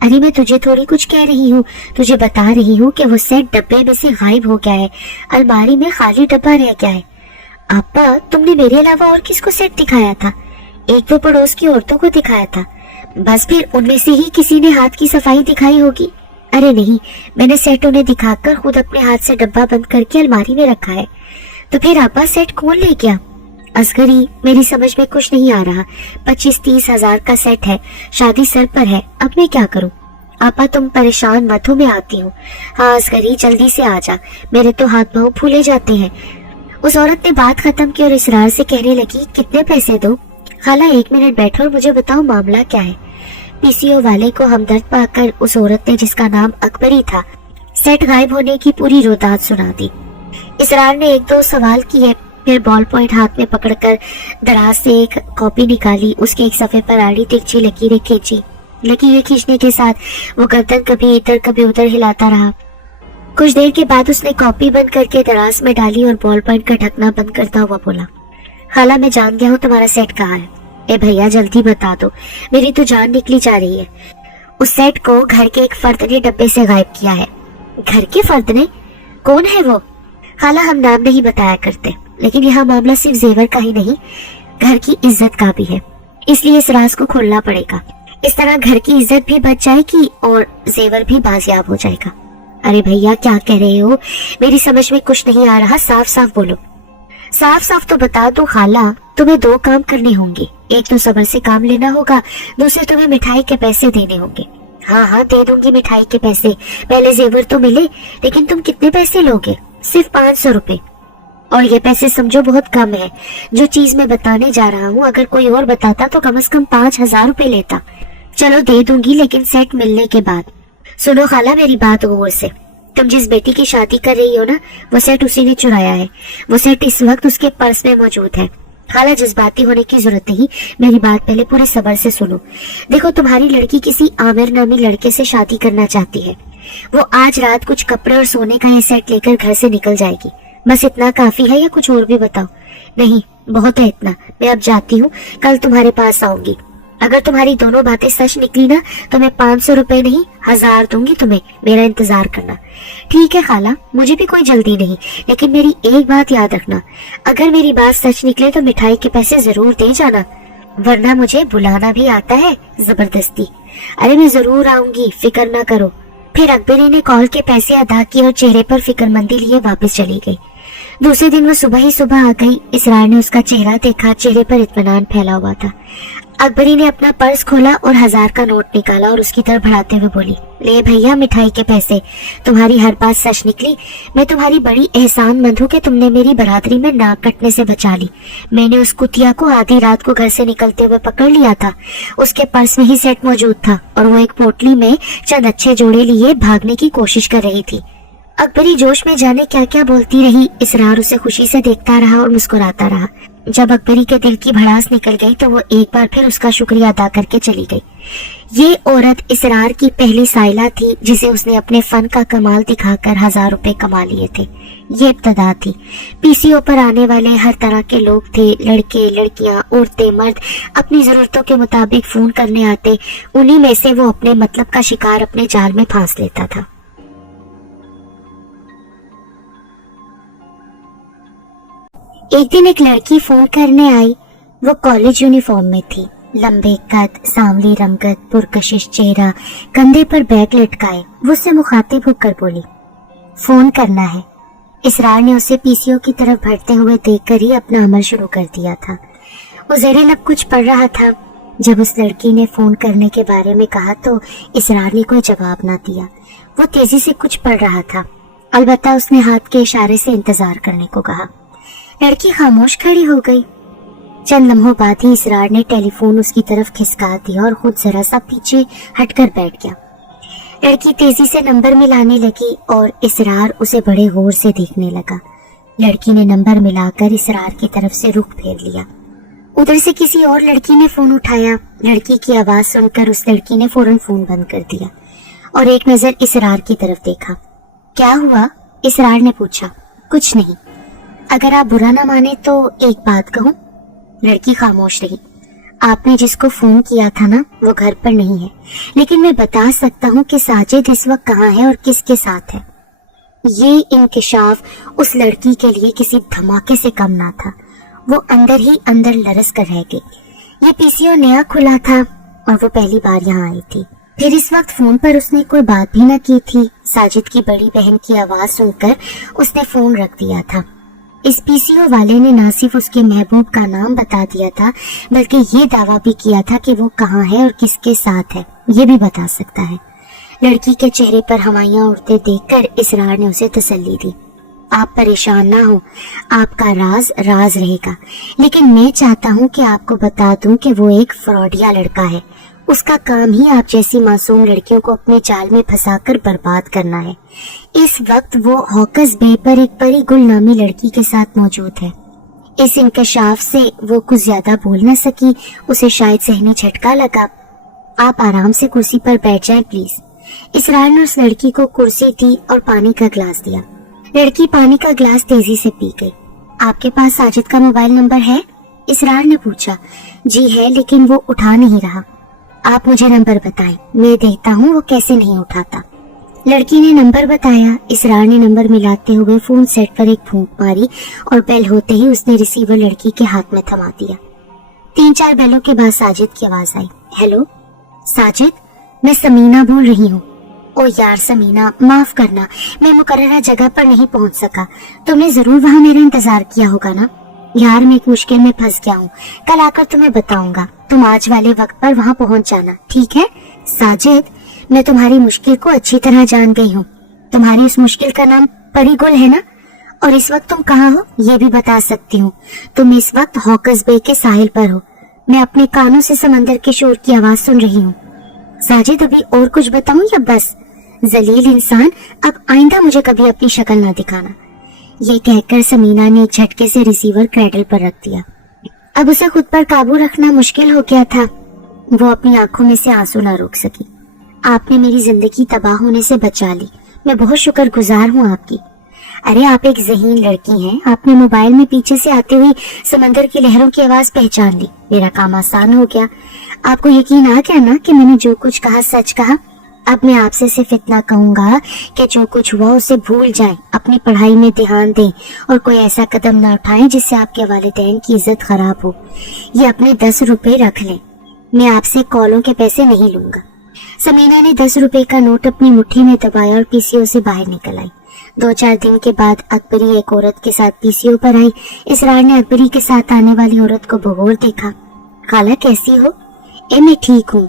अरे मैं तुझे थोड़ी कुछ कह रही हूँ, तुझे बता रही हूँ कि वो सेट डब्बे में से गायब हो गया है। अलमारी में खाली डब्बा रह गया है। आपा, तुमने मेरे अलावा और किसको सेट दिखाया था? एक तो पड़ोस की औरतों को दिखाया था। बस फिर उनमें से ही किसी ने हाथ की सफाई दिखाई होगी। अरे नहीं, मैंने सेट उन्हें दिखाकर खुद अपने हाथ से डब्बा बंद करके अलमारी में रखा है। तो फिर आपा सेट कौन ले गया? असगरी, मेरी समझ में कुछ नहीं आ रहा। 25-30 हजार का सेट है, शादी सर पर है, अब मैं क्या करूं? आपा तुम परेशान मत हो, मैं आती हूँ। हाँ असगरी, जल्दी से आ जा, मेरे तो हाथ पांव फूले जाते हैं। उस औरत ने बात खत्म की और इसरार से कहने लगी, कितने पैसे दो? खाला 1 मिनट बैठो और मुझे बताओ मामला क्या है। पीसीओ वाले को हमदर्द पाकर उस औरत ने, जिसका नाम अकबरी था, सेट गायब होने की पूरी रोदात सुना दी। इसरार ने 1-2 सवाल किए, फिर बॉल पॉइंट हाथ में पकड़कर दराज से एक कॉपी निकाली। उसके एक सफे पर आड़ी तिरछी लकीरें खींची। लकीरें खींचने के साथ वो गर्दन कभी इधर कभी उधर हिलाता रहा। कुछ देर के बाद उसने कॉपी बंद करके दराज में डाली और बॉल पॉइंट का ढकना बंद करता हुआ बोला, खाला मैं जान गया हूँ तुम्हारा सेट कहाँ है। ए भैया जल्दी बता दो, मेरी तो जान निकली जा रही है। उस सेट को घर के एक फर्द ने डब्बे से गायब किया है। घर के फर्द ने? कौन है वो? खाला हम नाम नहीं बताया करते, लेकिन यहाँ मामला सिर्फ जेवर का ही नहीं, घर की इज्जत का भी है, इसलिए इस राज को खोलना पड़ेगा। इस तरह घर की इज्जत भी बच जाएगी और जेवर भी बाजियाब हो जाएगा। अरे भैया क्या कह रहे हो, मेरी समझ में कुछ नहीं आ रहा, साफ साफ बोलो। साफ साफ तो बता दो खाला, तुम्हें 2 काम करने होंगे। एक तो सब्र से काम लेना होगा, दूसरे तुम्हें मिठाई के पैसे देने होंगे। हाँ हाँ दे दूंगी मिठाई के पैसे, पहले जेवर तो मिले। लेकिन तुम कितने पैसे लोगे? सिर्फ 500 रुपए। और ये पैसे समझो बहुत कम है। जो चीज मैं बताने जा रहा हूँ अगर कोई और बताता तो कम से कम 5000 रुपए लेता। चलो दे दूंगी, लेकिन सेट मिलने के बाद। सुनो खाला मेरी बात गौर से, तुम जिस बेटी की शादी कर रही हो ना, वो सेट उसी ने चुराया है। वो सेट इस वक्त उसके पर्स में मौजूद है। खाला जज्बाती होने की जरूरत नहीं, मेरी बात पहले पूरे सब्र से सुनो। देखो तुम्हारी लड़की किसी आमिर नामी लड़के से शादी करना चाहती है। वो आज रात कुछ कपड़े और सोने का ये सेट लेकर घर से निकल जाएगी। बस इतना काफी है या कुछ और भी बताओ? नहीं बहुत है इतना, मैं अब जाती हूँ, कल तुम्हारे पास आऊंगी। अगर तुम्हारी दोनों बातें सच निकली ना तो मैं 500 रुपए नहीं 1000 दूंगी तुम्हें, मेरा इंतजार करना। ठीक है खाला, मुझे भी कोई जल्दी नहीं, लेकिन मेरी एक बात याद रखना, अगर मेरी बात सच निकले तो मिठाई के पैसे जरूर दे जाना, वरना मुझे बुलाना भी आता है जबरदस्ती। अरे मैं जरूर आऊंगी, फिक्र ना करो। फिर अकबरी ने कॉल के पैसे अदा किए और चेहरे पर फिक्रमंदी लिए वापस चली गई। दूसरे दिन वो सुबह ही सुबह आ गई। इसरार ने उसका चेहरा देखा, चेहरे पर इत्मीनान फैला हुआ था। अकबरी ने अपना पर्स खोला और 1000 का नोट निकाला और उसकी तरफ बढ़ाते हुए बोली, ले भैया मिठाई के पैसे। तुम्हारी हर बात सच निकली। मैं तुम्हारी बड़ी एहसानमंद हूँ कि तुमने मेरी बरादरी में नाक कटने से बचा ली। मैंने उस कुतिया को आधी रात को घर से निकलते हुए पकड़ लिया था। उसके पर्स में ही सेट मौजूद था और वो एक पोटली में चंद अच्छे जोड़े लिए भागने की कोशिश कर रही थी। अकबरी जोश में जाने क्या क्या बोलती रही। इसरार उसे खुशी से देखता रहा और मुस्कुराता रहा। जब अकबरी के दिल की भड़ास निकल गई तो वो एक बार फिर उसका शुक्रिया अदा करके चली गई। ये औरत इसरार की पहली साइला थी जिसे उसने अपने फन का कमाल दिखाकर 1000 रुपए कमा लिए थे। ये इब्तदा थी। पीसीओ पर आने वाले हर तरह के लोग थे, लड़के, लड़कियां, औरतें, मर्द अपनी जरूरतों के मुताबिक फोन करने आते। उन्हीं में से वो अपने मतलब का शिकार अपने जाल में फांस लेता था। एक दिन एक लड़की फोन करने आई। वो कॉलेज यूनिफॉर्म में थी। लंबे कद, सांवली रंगत, पुरकशिश चेहरा, कंधे पर बैग लटकाए। वो उससे मुखातिब होकर बोली, फोन करना है। इसरार ने उसे पीसीओ की तरफ बढ़ते हुए देखकर ही अपना अमल शुरू कर दिया था। वो ज़ेरे लब कुछ पढ़ रहा था। जब उस लड़की ने फोन करने के बारे में कहा तो इसरार ने कोई जवाब ना दिया। वो तेजी से कुछ पढ़ रहा था। अलबत्ता उसने हाथ के इशारे से इंतजार करने को कहा। लड़की खामोश खड़ी हो गई। चंद लम्हों बाद ही इसरार ने टेलीफोन उसकी तरफ खिसका दिया और खुद जरा सा पीछे हटकर बैठ गया। लड़की तेजी से नंबर मिलाने लगी और इसरार उसे बड़े गौर से देखने लगा। लड़की ने नंबर मिलाकर इसरार की तरफ से रुख फेर लिया। उधर से किसी और लड़की ने फोन उठाया। लड़की की आवाज सुनकर उस लड़की ने फौरन फोन बंद कर दिया और एक नजर इसरार की तरफ देखा। क्या हुआ? इसरार ने पूछा। कुछ नहीं। अगर आप बुरा ना माने तो एक बात कहूं? लड़की खामोश रही। आपने जिसको फोन किया था ना, वो घर पर नहीं है, लेकिन मैं बता सकता हूँ कि साजिद इस वक्त कहाँ है और किसके साथ है। ये इंकिशाफ उस लड़की के लिए किसी धमाके से कम ना था। वो अंदर ही अंदर लरस कर रह गई। ये पीसीओ नया खुला था और वो पहली बार यहाँ आई थी। फिर इस वक्त फोन पर उसने कोई बात भी न की थी। साजिद की बड़ी बहन की आवाज सुनकर उसने फोन रख दिया था। इस पीसीओ वाले ने ना सिर्फ उसके महबूब का नाम बता दिया था, बल्कि ये दावा भी किया था कि वो कहाँ है और किसके साथ है, ये भी बता सकता है। लड़की के चेहरे पर हवाइयां उड़ते देखकर इसरार ने उसे तसल्ली दी। आप परेशान ना हो, आपका राज राज रहेगा, लेकिन मैं चाहता हूँ कि आपको बता दूं कि वो एक फ्रॉडिया लड़का है। उसका काम ही आप जैसी मासूम लड़कियों को अपने जाल में फंसाकर बर्बाद करना है। इस वक्त वो हॉकस बे पर एक परी गुल नामी लड़की के साथ मौजूद है। इस इंकशाफ से वो कुछ ज्यादा बोल न सकी। उसे शायद सहनी झटका लगा। आप आराम से कुर्सी पर बैठ जाएं प्लीज। इसरार ने उस लड़की को कुर्सी दी और पानी का ग्लास दिया। लड़की पानी का ग्लास तेजी से पी गई। आपके पास साजिद का मोबाइल नंबर है? इसरार ने पूछा। जी है, लेकिन वो उठा नहीं रहा। आप मुझे नंबर बताएं, मैं देखता हूँ वो कैसे नहीं उठाता। लड़की ने नंबर बताया। इसरार ने नंबर मिलाते हुए फोन सेट पर एक फूंक मारी और बेल होते ही उसने रिसीवर लड़की के हाथ में थमा दिया। 3-4 बेलों के बाद साजिद की आवाज आई। हेलो साजिद, मैं समीना बोल रही हूँ। ओ यार समीना, माफ करना, मैं मुकर्ररा जगह पर नहीं पहुँच सका। तुमने जरूर वहाँ मेरा इंतजार किया होगा ना? यार मैं एक मुश्किल में फंस गया हूँ, कल आकर तुम्हें बताऊंगा। तुम आज वाले वक्त पर वहाँ पहुँच जाना, ठीक है? साजिद, मैं तुम्हारी मुश्किल को अच्छी तरह जान गई हूँ। तुम्हारी उस मुश्किल का नाम परी गुल है ना? और इस वक्त तुम कहाँ हो ये भी बता सकती हूँ। तुम इस वक्त हॉकस बे के साहिल पर हो। मैं अपने कानों से समंदर के शोर की आवाज सुन रही हूँ। साजिद, अभी और कुछ बताऊं या बस? जलील इंसान, अब आइंदा मुझे कभी अपनी शक्ल ना दिखाना। ये कहकर समीना ने एक झटके से रिसीवर क्रैडल पर रख दिया। अब उसे खुद पर काबू रखना मुश्किल हो गया था। वो अपनी आंखों में से आंसू ना रोक सकी। आपने मेरी जिंदगी तबाह होने से बचा ली। मैं बहुत शुक्रगुजार हूँ आपकी। अरे आप एक ज़हीन लड़की हैं। आपने मोबाइल में पीछे से आती हुई समंदर की लहरों की आवाज पहचान ली। मेरा काम आसान हो गया। आपको यकीन आ गया ना कि मैंने जो कुछ कहा सच कहा? अब मैं आपसे सिर्फ इतना कहूंगा कि जो कुछ हुआ उसे भूल जाएं, अपनी पढ़ाई में ध्यान दें और कोई ऐसा कदम ना उठाएं जिससे आपके वालिदैन की इज्जत खराब हो। ये अपने 10 रुपए रख लें। मैं आपसे कॉलों के पैसे नहीं लूंगा। समीना ने 10 रुपए का नोट अपनी मुट्ठी में दबाया और पीसीओ से बाहर निकल आई। 2-4 दिन के बाद अकबरी एक औरत के साथ पीसीओ पर आई। इसरार ने अकबरी के साथ आने वाली औरत को बगौर देखा। खाला कैसी हो? मैं ठीक हूँ।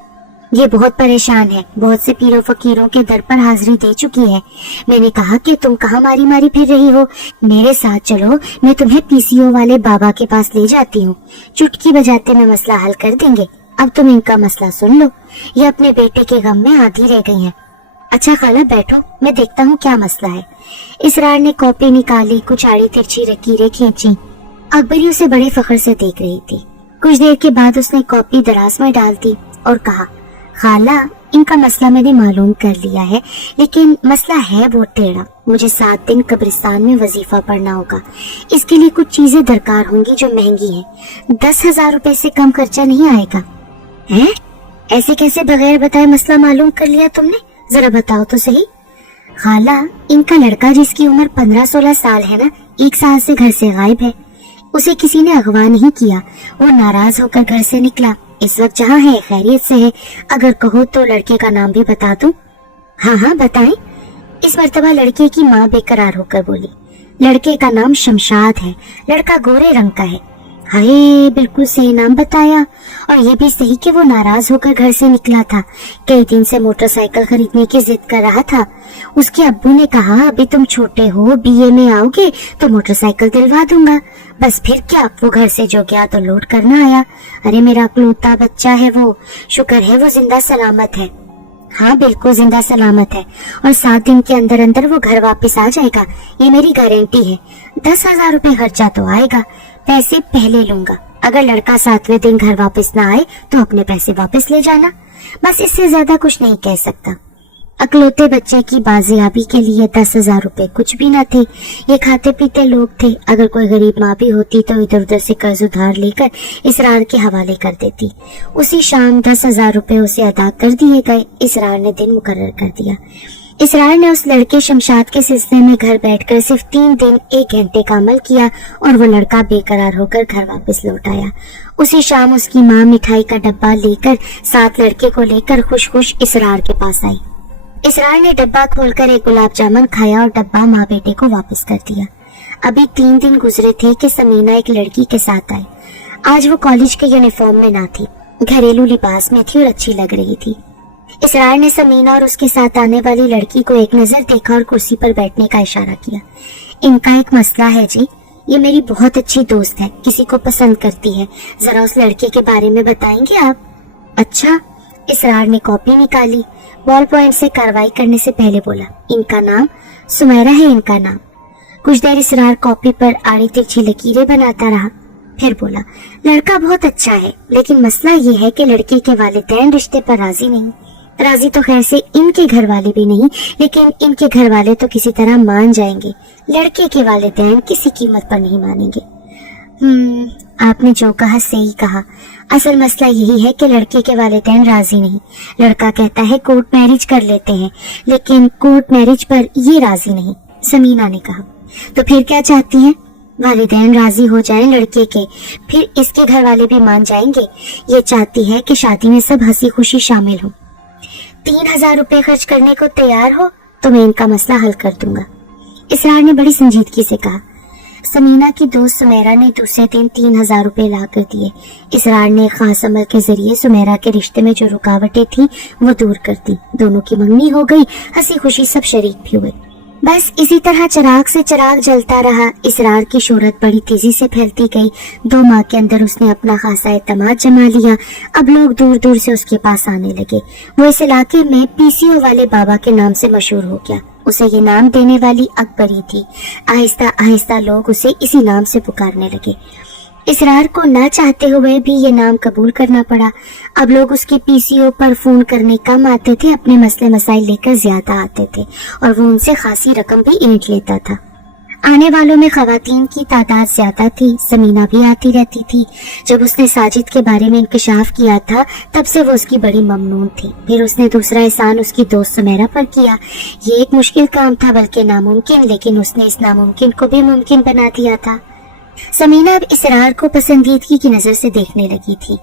ये बहुत परेशान है, बहुत से पीरों फकीरों के दर पर हाजिरी दे चुकी है। मैंने कहा कि तुम कहाँ मारी मारी फिर रही हो, मेरे साथ चलो, मैं तुम्हें पीसीओ वाले बाबा के पास ले जाती हूँ। चुटकी बजाते में मसला हल कर देंगे। अब तुम इनका मसला सुन लो, ये अपने बेटे के गम में आधी रह गई हैं। अच्छा खाला बैठो, मैं देखता हूँ क्या मसला है। इसरार ने कॉपी निकाली, कुछ आड़ी तिरछी लकीरें खींची। अकबरी उसे बड़े फख्र से देख रही थी। कुछ देर के बाद उसने कॉपी दराज में डाल दी और कहा, खाला इनका मसला मैंने मालूम कर लिया है, लेकिन मसला है बहुत टेढ़ा। मुझे 7 दिन कब्रिस्तान में वजीफा पढ़ना होगा। इसके लिए कुछ चीजें दरकार होंगी जो महंगी हैं। 10,000 रुपए से कम खर्चा नहीं आएगा। हैं? ऐसे कैसे बगैर बताए मसला मालूम कर लिया तुमने? जरा बताओ तो सही। खाला, इनका लड़का जिसकी उम्र 15-16 साल है ना, 1 साल से घर से गायब है। उसे किसी ने अगवा नहीं किया, वो नाराज होकर घर से निकला। इस वक्त जहाँ है खैरियत से है। अगर कहो तो लड़के का नाम भी बता दूं? हाँ बताएं। इस मर्तबा लड़के की माँ बेकरार होकर बोली। लड़के का नाम शमशाद है। लड़का गोरे रंग का है। हाय, बिल्कुल सही नाम बताया। और ये भी सही कि वो नाराज होकर घर से निकला था। कई दिन से मोटरसाइकिल खरीदने की जिद कर रहा था। उसके अब्बू ने कहा, अभी तुम छोटे हो, बीए में आओगे तो मोटरसाइकिल दिलवा दूंगा। बस फिर क्या, वो घर से जो गया तो लोड करना आया। अरे मेरा अकलौता बच्चा है वो, शुक्र है वो जिंदा सलामत है। हाँ बिल्कुल जिंदा सलामत है, और 7 दिन के अंदर अंदर वो घर वापस आ जाएगा, ये मेरी गारंटी है। 10,000 रुपए खर्चा तो आएगा, पैसे पहले लूंगा। अगर लड़का 7वें दिन घर वापस ना आए तो अपने पैसे वापस ले जाना। बस इससे ज्यादा कुछ नहीं कह सकता। अकलौते बच्चे की बाजियाबी के लिए 10,000 रुपए कुछ भी न थे। ये खाते पीते लोग थे। अगर कोई गरीब माँ भी होती तो इधर उधर से कर्ज उधार लेकर इसरार के हवाले कर देती। उसी शाम 10,000 रुपए उसे अदा कर दिए गए। इसरार ने दिन मुकर्रर कर दिया। इसरार ने उस लड़के शमशाद के सिलसिले में घर बैठकर सिर्फ 3 दिन 1 घंटे का अमल किया और वो लड़का बेकरार होकर घर वापस लौट आया। उसी शाम उसकी माँ मिठाई का डब्बा लेकर साथ लड़के को लेकर खुश खुश इसरार के पास आई। इसरार ने डब्बा खोलकर एक गुलाब जामुन खाया और डब्बा माँ बेटे को वापस कर दिया। अभी 3 दिन गुजरे थे कि समीना एक लड़की के साथ आई। आज वो कॉलेज के यूनिफॉर्म में ना थी, घरेलू लिबास में थी और अच्छी लग रही थी। इसरार ने समीना और उसके साथ आने वाली लड़की को एक नजर देखा और कुर्सी पर बैठने का इशारा किया। इनका एक मसला है जी, ये मेरी बहुत अच्छी दोस्त है, किसी को पसंद करती है। जरा उस लड़के के बारे में बताएंगे आप? अच्छा। इसरार ने कॉपी निकाली, बॉल पॉइंट से कार्रवाई करने से पहले बोला, इनका नाम सुमेरा है। इनका नाम। कुछ देर इसरार कॉपी पर आड़ी तिरछी लकीरें बनाता रहा, फिर बोला, लड़का बहुत अच्छा है, लेकिन मसला ये है कि लड़की के वालिदैन रिश्ते पर राजी नहीं। राजी तो खैर से इनके घर वाले भी नहीं, लेकिन इनके घर वाले तो किसी तरह मान जाएंगे। लड़के के वालिदैन किसी कीमत पर नहीं मानेंगे। आपने जो कहा सही कहा। असल मसला यही है कि लड़के के वालिदैन राजी नहीं। लड़का कहता है कोर्ट मैरिज कर लेते हैं, लेकिन कोर्ट मैरिज पर ये राजी नहीं। समीना ने कहा, तो फिर क्या चाहती हैं? वालिदैन राजी हो जाएं लड़के के, फिर इसके घर वाले भी मान जाएंगे। ये चाहती है कि शादी में सब हंसी खुशी शामिल हो। 3,000 रुपए खर्च करने को तैयार हो तो मैं इनका मसला हल कर दूंगा। इसरार ने बड़ी संजीदगी से कहा। समीना की दोस्त सुमेरा ने दूसरे दिन 3,000 रुपए ला कर दिए। इसरार ने खास अमल के जरिए सुमेरा के रिश्ते में जो रुकावटें थी वो दूर कर दी। दोनों की मंगनी हो गई, हंसी खुशी सब शरीक भी हुए। बस इसी तरह चिराग से चिराग जलता रहा। इसरार की शोहरत बड़ी तेजी से फैलती गई। 2 माह के अंदर उसने अपना खासा एतमाद जमा लिया। अब लोग दूर दूर से उसके पास आने लगे। वो इस इलाके में पीसीओ वाले बाबा के नाम से मशहूर हो गया। उसे ये नाम देने वाली अकबरी थी। आहिस्ता आहिस्ता लोग उसे इसी नाम से पुकारने लगे। इसरार को ना चाहते हुए भी ये नाम कबूल करना पड़ा। अब लोग उसके पीसीओ पर फोन करने कम आते थे, अपने मसले मसाइल लेकर ज्यादा आते थे, और वो उनसे खासी रकम भी ऐंठ लेता था। आने वालों में खवातीन की तादाद ज्यादा थी। समीना भी आती रहती थी। जब उसने साजिद के बारे में इंकशाफ किया था तब से वो उसकी बड़ी ममनून थी। फिर उसने दूसरा एहसान उसकी दोस्त सुमेरा पर किया। ये एक मुश्किल काम था, बल्कि नामुमकिन, लेकिन उसने इस नामुमकिन को भी मुमकिन बना दिया था। समीना अब इसरार को पसंदीदगी की नजर से देखने लगी थी।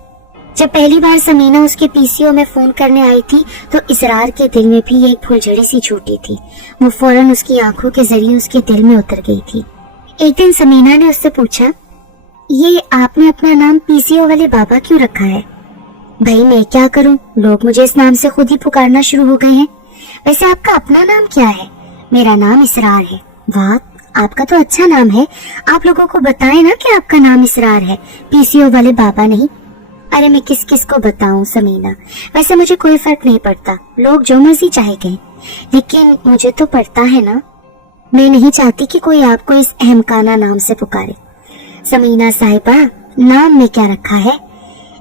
जब पहली बार समीना उसके पीसीओ में फोन करने आई थी तो इसरार के दिल में भी एक फुलझड़ी सी छूटी थी। वो फौरन उसकी आंखों के जरिए उसके दिल में उतर गई थी। एक दिन समीना ने उससे पूछा, ये आपने अपना नाम पीसीओ वाले बाबा क्यों रखा है? भाई मैं क्या करूं, लोग मुझे इस नाम से खुद ही पुकारना शुरू हो गए हैं। वैसे आपका अपना नाम क्या है? मेरा नाम इसरार है। वाह, आपका तो अच्छा नाम है। आप लोगों को बताएं ना कि आपका नाम इसरार है, पीसीओ वाले बाबा नहीं। अरे मैं किस किस को बताऊं समीना, वैसे मुझे कोई फर्क नहीं पड़ता, लोग जो मर्जी चाहे कहें, लेकिन मुझे तो पड़ता है ना। मैं नहीं चाहती कि कोई आपको इस अहमकाना नाम से पुकारे। समीना साहिबा, नाम में क्या रखा है?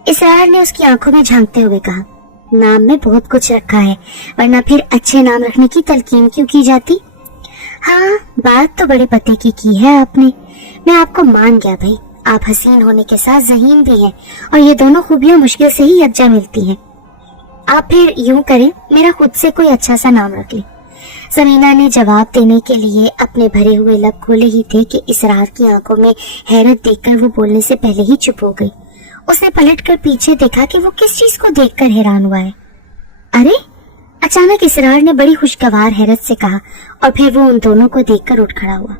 इसरार ने उसकी आंखों में झांकते हुए कहा, नाम में बहुत कुछ रखा है, वरना फिर अच्छे नाम रखने की तलकीन क्यों की जाती? हाँ, बात तो बड़े पते की है आपने। मैं आपको मान गया भाई, आप हसीन होने के साथ ज़हीन भी हैं, और ये दोनों खूबियां मुश्किल से ही यकजा मिलती हैं। आप फिर यूं करें, मेरा खुद से कोई अच्छा सा नाम रख ले। समीना ने जवाब देने के लिए अपने भरे हुए लब खोले ही थे कि इसरार की आंखों में हैरत देखकर वो बोलने से पहले ही चुप हो गई। उसने पलटकर पीछे देखा कि वो किस चीज को देखकर हैरान हुआ है। अरे, अचानक इसरार ने बड़ी खुशगवार हैरत से कहा, और फिर वो उन दोनों को देखकर उठ खड़ा हुआ।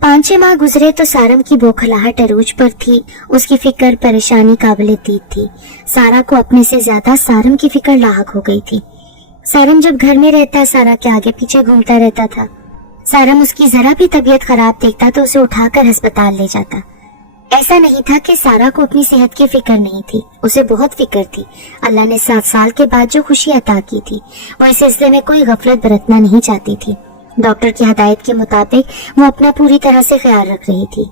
5-6 माह गुजरे तो सारम की बौखलाहट अरूज पर थी। उसकी फिक्र परेशानी काबिले दीद थी। सारा को अपने से ज्यादा सारम की फिक्र लाहक हो गई थी। सारम जब घर में रहता, सारा के आगे पीछे घूमता रहता था। सारम उसकी जरा भी तबीयत खराब देखता तो उसे उठाकर अस्पताल ले जाता। ऐसा नहीं था कि सारा को अपनी सेहत की फिक्र नहीं थी, उसे बहुत फिक्र थी। अल्लाह ने 7 साल के बाद जो खुशी अता की थी, वो इस सिलसिले में कोई गफलत बरतना नहीं चाहती थी। डॉक्टर की हदायत के मुताबिक वो अपना पूरी तरह से ख्याल रख रही थी।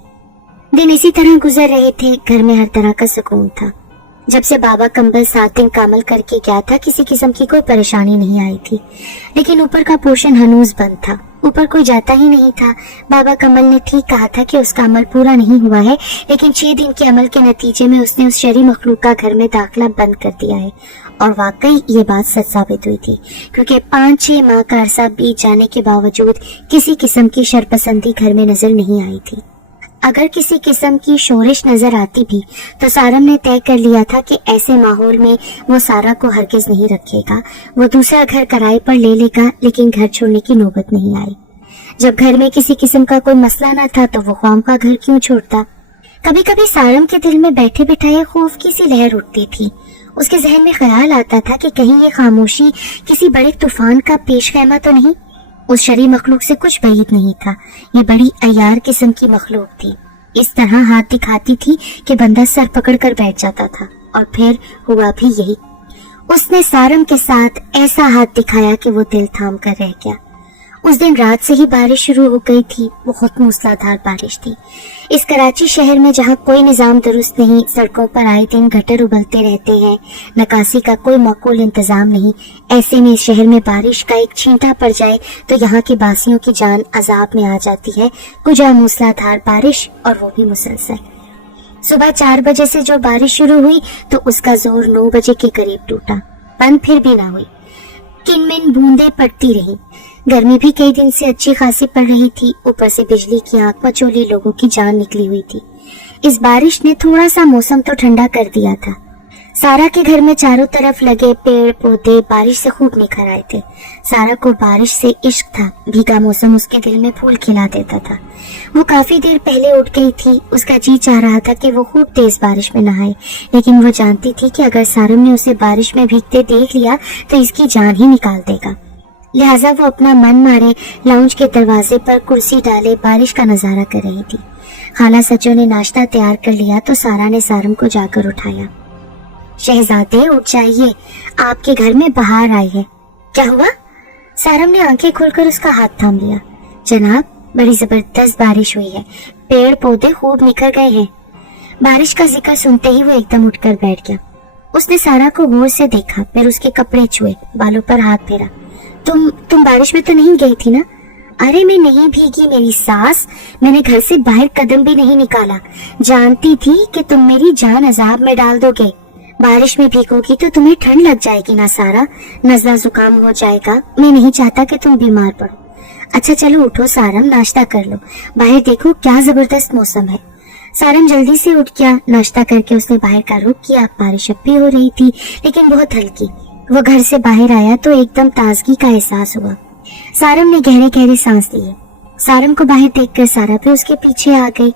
दिन इसी तरह गुजर रहे थे। घर में हर तरह का सुकून था। जब से बाबा कंबल 7 दिन कामल करके गया था, किसी किस्म की कोई परेशानी नहीं आई थी, लेकिन ऊपर का पोर्शन हनूज बंद था। ऊपर कोई जाता ही नहीं था। बाबा कमल ने ठीक कहा था कि उसका अमल पूरा नहीं हुआ है, लेकिन 6 दिन के अमल के नतीजे में उसने उस शरी मखलूक का घर में दाखिला बंद कर दिया है। और वाकई ये बात सच साबित हुई थी, क्योंकि 5-6 माह का अरसा बीत जाने के बावजूद किसी किस्म की शरपसंदी घर में नजर नहीं आई थी। अगर किसी किस्म की शोरिश नजर आती भी तो सारम ने तय कर लिया था कि ऐसे माहौल में वो सारा को हरगिज नहीं रखेगा। वो दूसरा घर किराए पर ले लेगा, लेकिन घर छोड़ने की नौबत नहीं आई। जब घर में किसी किस्म का कोई मसला न था तो वो ख्वाम का घर क्यों छोड़ता। कभी कभी सारम के दिल में बैठे बिठाए खौफ की सी लहर उठती थी। उसके जहन में ख्याल आता था कि कहीं ये खामोशी किसी बड़े तूफान का पेशखैमा तो नहीं। उस शरी मखलूक से कुछ बैद नहीं था। ये बड़ी अयार किस्म की मखलूक थी। इस तरह हाथ दिखाती थी कि बंदा सर पकड़ कर बैठ जाता था, और फिर हुआ भी यही। उसने सारम के साथ ऐसा हाथ दिखाया कि वो दिल थाम कर रह गया। उस दिन रात से ही बारिश शुरू हो गई थी। बहुत मूसलाधार बारिश थी। इस कराची शहर में जहाँ कोई निजाम दुरुस्त नहीं, सड़कों पर आए दिन गटर उबलते रहते हैं, निकासी का कोई माकूल इंतजाम नहीं, ऐसे में इस शहर में बारिश का एक छींटा पड़ जाए तो यहाँ के बासियों की जान अजाब में आ जाती है। कुजा मूसलाधार बारिश, और वो भी मुसलसल। सुबह 4 बजे से जो बारिश शुरू हुई तो उसका जोर 9 बजे के करीब टूटा। बंद फिर भी ना हुई। किनमिन बूंदें पड़ती रही। गर्मी भी कई दिन से अच्छी खासी पड़ रही थी। ऊपर से बिजली की आंख मचोली लोगों की जान निकली हुई थी। इस बारिश ने थोड़ा सा मौसम तो ठंडा कर दिया था। सारा के घर में चारों तरफ लगे पेड़ पौधे बारिश से खूब निखर आए थे। सारा को बारिश से इश्क था। भीगा मौसम उसके दिल में फूल खिला देता था। वो काफी देर पहले उठ गई थी। उसका जी चाह रहा था कि वो खूब तेज बारिश में नहाए, लेकिन वो जानती थी कि अगर सारम ने उसे बारिश में भीगते देख लिया तो इसकी जान ही निकाल देगा। लिहाजा वो अपना मन मारे लाउंज के दरवाजे पर कुर्सी डाले बारिश का नजारा कर रही थी। खाला सचो ने नाश्ता तैयार कर लिया तो सारा ने सारम को जाकर उठाया। शहजादे उठ जाइए, आपके घर में बहार आई है। क्या हुआ? सारम ने आंखें खोलकर उसका हाथ थाम लिया। जनाब, बड़ी जबरदस्त बारिश हुई है, पेड़ पौधे खूब निखर गए हैं। बारिश का जिक्र सुनते ही वो एकदम उठकर बैठ गया। उसने सारा को गौर से देखा, फिर उसके कपड़े छुए, बालों पर हाथ फेरा। तुम बारिश में तो नहीं गई थी ना? अरे मैं नहीं भीगी मेरी सास, मैंने घर से बाहर कदम भी नहीं निकाला। जानती थी कि तुम मेरी जान अजाब में डाल दोगे। बारिश में भीगोगी तो तुम्हें ठंड लग जाएगी ना सारा, नज़ला जुकाम हो जाएगा। मैं नहीं चाहता कि तुम बीमार पड़ो। अच्छा चलो उठो सारम, नाश्ता कर लो, बाहर देखो क्या जबरदस्त मौसम है। सारम जल्दी से उठ गया। नाश्ता करके उसने बाहर का रुख किया। बारिश अब भी हो रही थी, लेकिन बहुत हल्की। वो घर से बाहर आया तो एकदम ताजगी का एहसास हुआ। सारम ने गहरे गहरे सांस लिए। सारम को बाहर देखकर सारा भी उसके पीछे आ गई।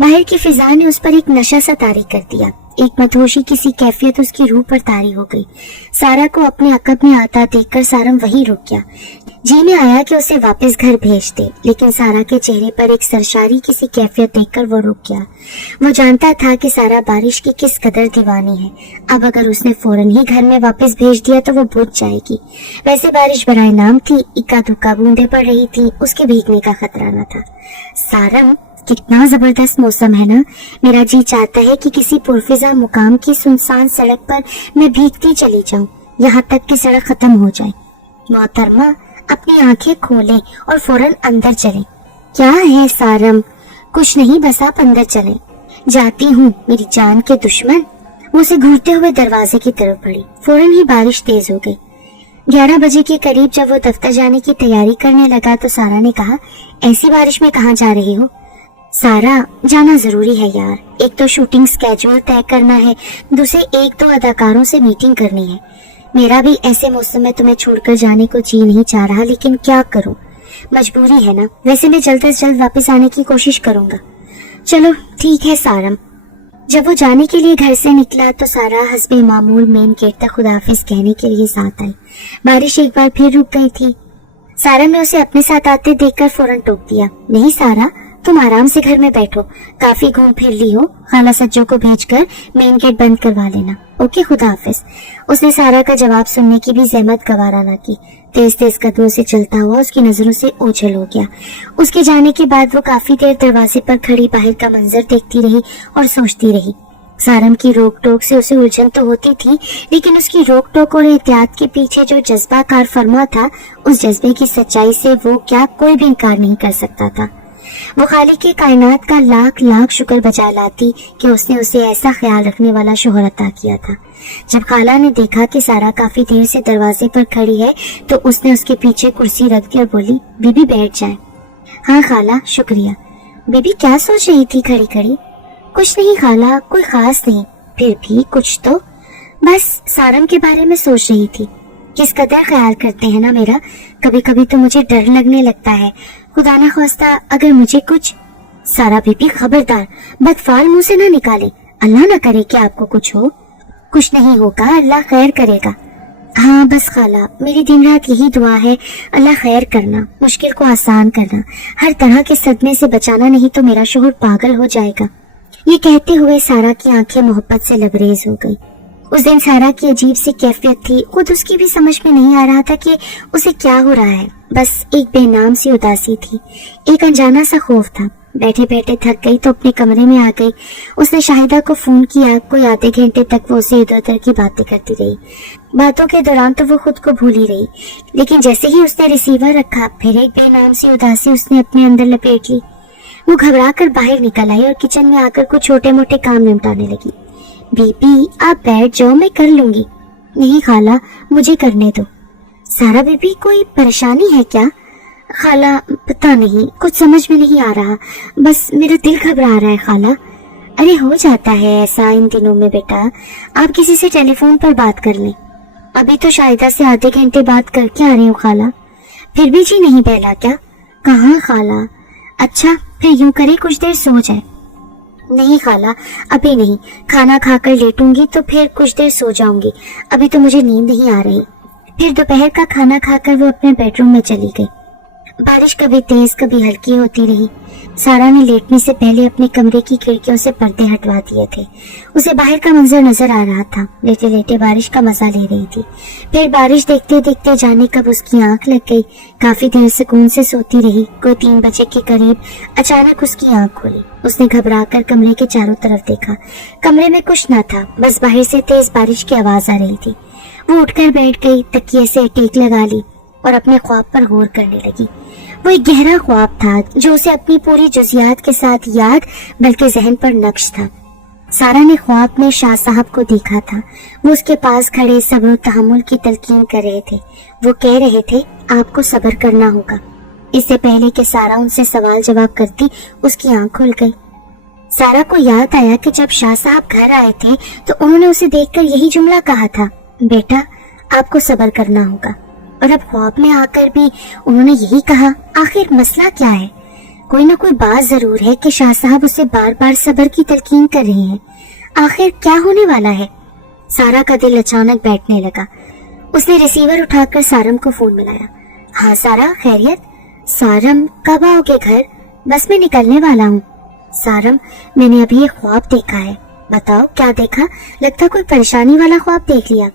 बाहर की फिजा ने उस पर एक नशा सा तारी कर दिया। एक मदहोशी किसी कैफियत उसकी रूह पर तारी हो गई। सारा को अपने अकब में आता देखकर सारम वहीं रुक गया। जी में आया कि उसे वापस घर भेज दे, लेकिन सारा के चेहरे पर एक सरशारी किसी कैफियत देखकर वो रुक गया। वो जानता था कि सारा बारिश की किस कदर दीवानी है। अब अगर उसने फौरन ही घर में वापस भेज दिया तो वो बुझ जाएगी। वैसे बारिश बराए नाम थी, इक्का दुक्का बूंदे पड़ रही थी, उसके भीगने का खतरा न था। सारम, कितना जबरदस्त मौसम है ना। मेरा जी चाहता है कि किसी पुरफिजा मुकाम की सुनसान सड़क पर मैं भीगती चली जाऊं, यहाँ तक कि सड़क खत्म हो जाए। मोहतरमा, अपनी आंखें खोलें और फौरन अंदर चलें। क्या है सारम? कुछ नहीं, बस आप अंदर चलें। जाती हूँ मेरी जान के दुश्मन। वो उसे घूरते हुए दरवाजे की तरफ बढ़ी। फौरन ही बारिश तेज हो गई। 11 बजे के करीब जब वो दफ्तर जाने की तैयारी करने लगा तो सारा ने कहा, ऐसी बारिश में कहाँ जा रही हो? सारा, जाना जरूरी है यार। एक तो शूटिंग स्केड्यूल तय करना है, दूसरे 1-2 अदाकारों से मीटिंग करनी है। मेरा भी ऐसे मौसम में तुम्हें छोड़कर जाने को जी नहीं चाह रहा, लेकिन क्या करूं, मजबूरी है ना। वैसे मैं जल्द से जल्द वापस आने की कोशिश करूंगा। चलो ठीक है सारम। जब वो जाने के लिए घर से निकला तो सारा हस्बे मामूल मेन गेट तक खुदाफिज कहने के लिए साथ आई। बारिश एक बार फिर रुक गई थी। सारा ने उसे अपने साथ आते देखकर फौरन टोक दिया, नहीं सारा, तुम आराम से घर में बैठो, काफी घूम फिर ली हो। खाला सज्जो को भेजकर मेन गेट बंद करवा लेना। ओके, खुदा हाफिज। उसने सारा का जवाब सुनने की भी जहमत गवारा न की। तेज तेज कदमों से चलता हुआ उसकी नजरों से ओझल हो गया। उसके जाने के बाद वो काफी देर दरवाजे पर खड़ी बाहर का मंजर देखती रही और सोचती रही। सारम की रोक टोक से उसे उलझन तो होती थी, लेकिन उसकी रोक टोक और एहतियात के पीछे जो जज्बा कार फरमा था, उस जज्बे की सच्चाई से वो क्या कोई भी इनकार नहीं कर सकता था। वो खालिक के कायनात का लाख लाख शुक्र बजा लाती कि उसने उसे ऐसा ख्याल रखने वाला शोहर अता किया था। जब खाला ने देखा कि सारा काफी देर से दरवाजे पर खड़ी है तो उसने उसके पीछे कुर्सी रख दी और बोली, बीबी बैठ जाए। हाँ खाला, शुक्रिया। बीबी क्या सोच रही थी खड़ी खड़ी? कुछ नहीं खाला, कोई खास नहीं, फिर भी कुछ तो। बस सारम के बारे में सोच रही थी। किस कदर ख्याल करते हैं ना मेरा। कभी कभी तो मुझे डर लगने लगता है, खुदा ना ख्वास्ता अगर मुझे कुछ। सारा बीबी खबरदार, बदफाल मुंह से ना निकाले, अल्लाह ना करे कि आपको कुछ हो। कुछ नहीं होगा, अल्लाह खैर करेगा। हाँ बस खाला, मेरी दिन रात यही दुआ है, अल्लाह खैर करना, मुश्किल को आसान करना, हर तरह के सदमे से बचाना, नहीं तो मेरा शोहर पागल हो जाएगा। ये कहते हुए सारा की आंखें मोहब्बत से लबरेज हो गई। उस दिन सारा की अजीब सी कैफियत थी, खुद उसकी भी समझ में नहीं आ रहा था कि उसे क्या हो रहा है। बस एक बेनाम सी उदासी थी, एक अनजाना सा खौफ था। बैठे बैठे थक गई तो अपने कमरे में आ गई। उसने शाहिदा को फोन किया। कोई आधे घंटे तक वो उसे इधर उधर की बातें करती रही। बातों के दौरान तो वो खुद को भूल ही रही, लेकिन जैसे ही उसने रिसीवर रखा फिर एक बेनाम सी उदासी उसने अपने अंदर लपेट ली। वो घबरा कर बाहर निकल आई और किचन में आकर कुछ छोटे मोटे काम निपटाने लगी। बीबी आप बैठ जाओ, मैं कर लूंगी। नहीं खाला, मुझे करने दो। सारा बीबी कोई परेशानी है क्या? खाला पता नहीं, कुछ समझ में नहीं आ रहा, बस मेरा दिल घबरा रहा है खाला। अरे हो जाता है ऐसा इन दिनों में बेटा, आप किसी से टेलीफोन पर बात कर लें। अभी तो शाहिदा से आधे घंटे बात करके आ रही हूँ खाला। फिर भी जी नहीं बहला क्या? कहाँ खाला? अच्छा फिर यूं करे कुछ देर सो जाए। नहीं खाला, अभी नहीं, खाना खाकर लेटूंगी तो फिर कुछ देर सो जाऊंगी, अभी तो मुझे नींद नहीं आ रही। फिर दोपहर का खाना खाकर वो अपने बेडरूम में चली गई। बारिश कभी तेज कभी हल्की होती रही। सारा ने लेटने से पहले अपने कमरे की खिड़कियों से पर्दे हटवा दिए थे। उसे बाहर का मंजर नजर आ रहा था। लेटे लेटे बारिश का मजा ले रही थी। फिर बारिश देखते देखते जाने कब उसकी आंख लग गई। काफी देर सुकून से सोती रही। कोई 3 बजे के करीब अचानक उसकी आंख खुली। उसने घबराकर कमरे के चारों तरफ देखा। कमरे में कुछ न था, बस बाहर से तेज बारिश की आवाज आ रही थी। वो उठकर बैठ गई, तकिए से टेक लगा ली और अपने ख्वाब पर गौर करने लगी। वो एक गहरा ख्वाब था जो उसे अपनी पूरी जुजियात के साथ याद बल्कि जहन पर नक्श था। सारा ने ख्वाब में शाह साहब को देखा था। वो उसके पास खड़े सब्र तहम्मुल की तलकीन कर रहे थे। वो कह रहे थे आपको सब्र करना होगा। इससे पहले कि सारा उनसे सवाल जवाब करती उसकी आंख खुल गई। सारा को याद आया कि जब शाह साहब घर आए थे तो उन्होंने उसे देखकर यही जुमला कहा था, बेटा आपको सब्र करना होगा। और अब ख्वाब में आकर भी उन्होंने यही कहा। आखिर मसला क्या है? कोई ना कोई बात जरूर है कि शाह साहब उसे बार बार सब्र की तलकीन कर रहे हैं। आखिर क्या होने वाला है? सारा का दिल अचानक बैठने लगा। उसने रिसीवर उठाकर सारम को फोन मिलाया। हाँ सारा, खैरियत? सारम, कब आओगे घर? बस मैं निकलने वाला हूँ। सारम, मैंने अभी एक ख्वाब देखा है। बताओ क्या देखा? लगता कोई परेशानी वाला ख्वाब देख लिया।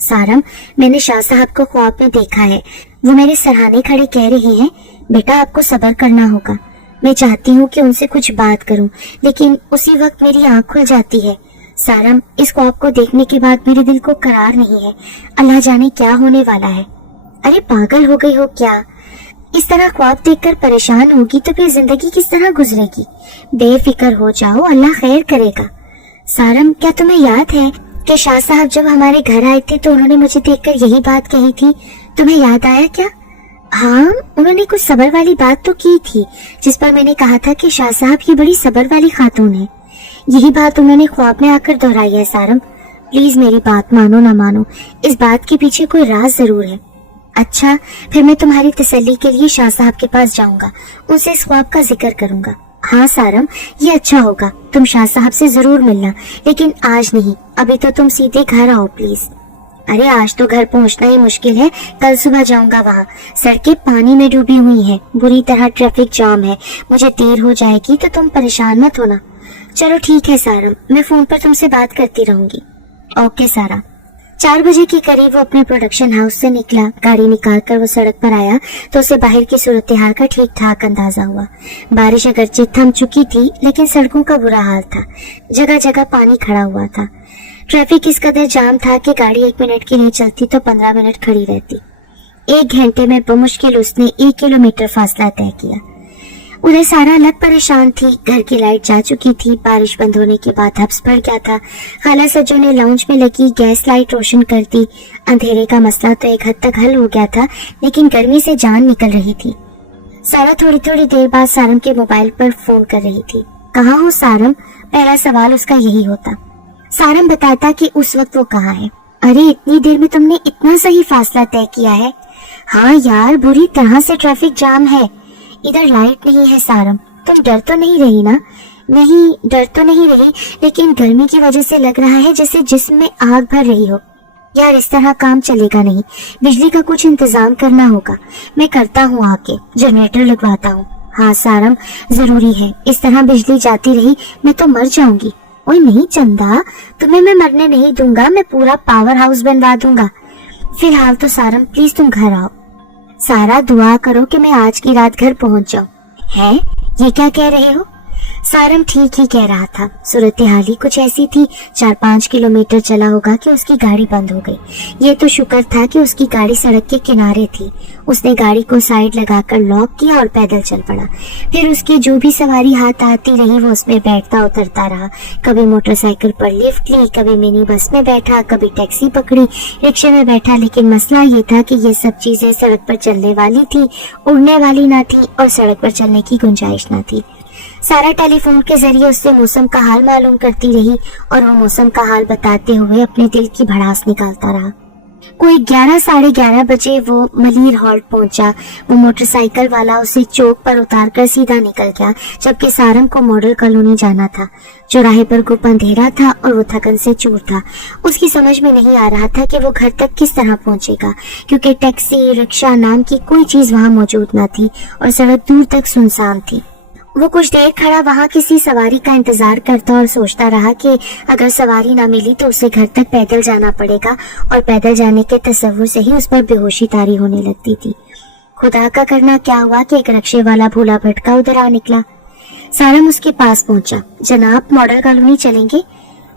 सारम, मैंने शाह साहब को ख्वाब में देखा है। वो मेरे सराहने खड़े कह रहे हैं, बेटा आपको सब्र करना होगा। मैं चाहती हूँ कि उनसे कुछ बात करूँ, लेकिन उसी वक्त मेरी आँख खुल जाती है। सारम, इस ख्वाब को देखने के बाद मेरे दिल को करार नहीं है। अल्लाह जाने क्या होने वाला है। अरे पागल हो गई हो क्या? इस तरह ख्वाब देखकर परेशान होगी तो फिर जिंदगी किस तरह गुजरेगी? बेफिक्र हो जाओ, अल्लाह खैर करेगा। सारम, क्या तुम्हें याद है कि शाह साहब जब हमारे घर आए थे तो उन्होंने मुझे देखकर यही बात कही थी? तुम्हें याद आया क्या? हाँ, उन्होंने कुछ सब्र वाली बात तो की थी, जिस पर मैंने कहा था कि शाह साहब ये बड़ी सब्र वाली खातून है। यही बात उन्होंने ख्वाब में आकर दोहराई है। सारम, प्लीज मेरी बात मानो ना मानो, इस बात के पीछे कोई राज जरूर है। अच्छा, फिर मैं तुम्हारी तसल्ली के लिए शाह साहब के पास जाऊंगा, उनसे इस ख्वाब का जिक्र करूंगा। हाँ सारम, ये अच्छा होगा। तुम शाह साहब से जरूर मिलना, लेकिन आज नहीं, अभी तो तुम सीधे घर आओ प्लीज। अरे आज तो घर पहुंचना ही मुश्किल है, कल सुबह जाऊंगा वहाँ। सड़कें पानी में डूबी हुई हैं, बुरी तरह ट्रैफिक जाम है, मुझे देर हो जाएगी तो तुम परेशान मत होना। चलो ठीक है सारम, मैं फोन पर तुमसे बात करती रहूंगी। ओके सारा। 4 बजे के करीब वो अपने प्रोडक्शन हाउस से निकला। गाड़ी निकाल कर वो सड़क पर आया तो उसे बाहर की सूरत हाल का ठीक ठाक अंदाजा हुआ। बारिश अगरचे थम चुकी थी, लेकिन सड़कों का बुरा हाल था, जगह जगह पानी खड़ा हुआ था। ट्रैफिक इस कदर जाम था कि गाड़ी 1 मिनट के लिए चलती तो 15 मिनट खड़ी रहती। 1 घंटे में बमुश्किल उसने 1 किलोमीटर फासला तय किया। उधर सारा अलग परेशान थी। घर की लाइट जा चुकी थी, बारिश बंद होने के बाद हब्स पड़ गया था। खाला सज्जो ने लाउंज में लगी गैस लाइट रोशन कर दी। अंधेरे का मसला तो एक हद तक हल हो गया था, लेकिन गर्मी से जान निकल रही थी। सारा थोड़ी थोड़ी देर बाद सारम के मोबाइल पर फोन कर रही थी। कहाँ हो सारम? पहला सवाल उसका यही होता। सारम बताता कि उस वक्त वो कहाँ है। अरे इतनी देर में तुमने इतना सही फासला तय किया है? हाँ यार, बुरी तरह से ट्रैफिक जाम है। इधर लाइट नहीं है सारम। तुम डर तो नहीं रही ना? नहीं, डर तो नहीं रही, लेकिन गर्मी की वजह से लग रहा है जैसे जिस्म में आग भर रही हो। यार इस तरह काम चलेगा नहीं, बिजली का कुछ इंतजाम करना होगा। मैं करता हूँ, आके जनरेटर लगवाता हूँ। हाँ सारम, जरूरी है, इस तरह बिजली जाती रही मैं तो मर जाऊंगी। ओए नहीं चंदा, तुम्हें मैं मरने नहीं दूंगा, मैं पूरा पावर हाउस बनवा दूंगा। फिलहाल तो सारम प्लीज तुम घर आओ। सारा, दुआ करो कि मैं आज की रात घर पहुंच जाऊं। है? ये क्या कह रहे हो? सारम ठीक ही कह रहा था। सूरत हाल ही कुछ ऐसी थी। 4-5 किलोमीटर चला होगा कि उसकी गाड़ी बंद हो गई। ये तो शुक्र था कि उसकी गाड़ी सड़क के किनारे थी। उसने गाड़ी को साइड लगाकर लॉक किया और पैदल चल पड़ा। फिर उसकी जो भी सवारी हाथ आती रही वो उसमें बैठता उतरता रहा। कभी मोटरसाइकिल पर लिफ्ट ली, कभी मिनी बस में बैठा, कभी टैक्सी पकड़ी, रिक्शे में बैठा। लेकिन मसला ये था कि ये सब चीजें सड़क पर चलने वाली थी, उड़ने वाली ना थी, और सड़क पर चलने की गुंजाइश ना थी। सारा टेलीफोन के जरिए उससे मौसम का हाल मालूम करती रही और वो मौसम का हाल बताते हुए अपने दिल की भड़ास निकालता रहा। कोई 11-11:30 बजे वो मलीर हॉल्ट पहुंचा। वो मोटरसाइकिल वाला उसे चौक पर उतारकर सीधा निकल गया, जबकि सारम को मॉडल कॉलोनी जाना था। चौराहे पर गुप अंधेरा था और वो थकन से चूर था। उसकी समझ में नहीं आ रहा था कि वो घर तक किस तरह पहुंचेगा, क्योंकि टैक्सी, रिक्शा नाम की कोई चीज वहां मौजूद न थी और सड़क दूर तक सुनसान थी। वो कुछ देर खड़ा वहां किसी सवारी का इंतजार करता और सोचता रहा कि अगर सवारी ना मिली तो उसे घर तक पैदल जाना पड़ेगा, और पैदल जाने के तस्वुर से ही उस पर बेहोशी तारी होने लगती थी। खुदा का करना क्या हुआ कि एक रिक्शे वाला भूला भटका उधर आ निकला। सारम उसके पास पहुंचा। जनाब, मॉडल कॉलोनी चलेंगे?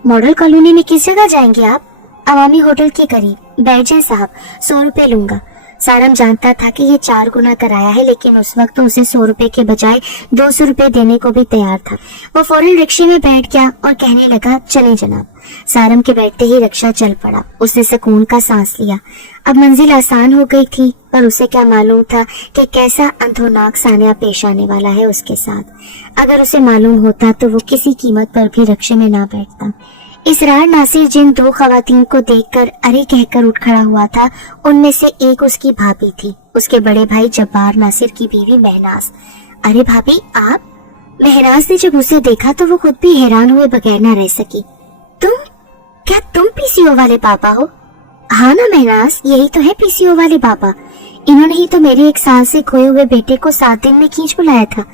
मॉडल कॉलोनी में किस जगह जाएंगे आप? अवामी होटल के करीब। बैठ जाए साहब, 100 रुपए लूंगा। सारम जानता था कि ये 4 गुना कराया है, लेकिन उस वक्त तो उसे 100 रुपए के बजाय 200 रुपए देने को भी तैयार था। वो फौरन रिक्शे में बैठ गया और कहने लगा, चले जनाब। सारम के बैठते ही रिक्शा चल पड़ा। उसने सुकून का सांस लिया। अब मंजिल आसान हो गई थी, पर उसे क्या मालूम था कि कैसा अंधोनाक सान्या पेश आने वाला है उसके साथ। अगर उसे मालूम होता तो वो किसी कीमत पर भी रिक्शे में ना बैठता। इसरार नासिर जिन 2 खवातीन को देखकर अरे कहकर उठ खड़ा हुआ था, उनमें से एक उसकी भाभी थी, उसके बड़े भाई जब्बार नासिर की बीवी महनाज। अरे भाभी आप? महनाज ने जब उसे देखा तो वो खुद भी हैरान हुए बगैर न रह सकी। क्या तुम पीसीओ वाले पापा हो? हाँ ना महनाज, यही तो है पीसीओ वाले पापा। इन्होंने ही तो मेरे 1 साल से खोए हुए बेटे को 7 दिन में खींच बुलाया था।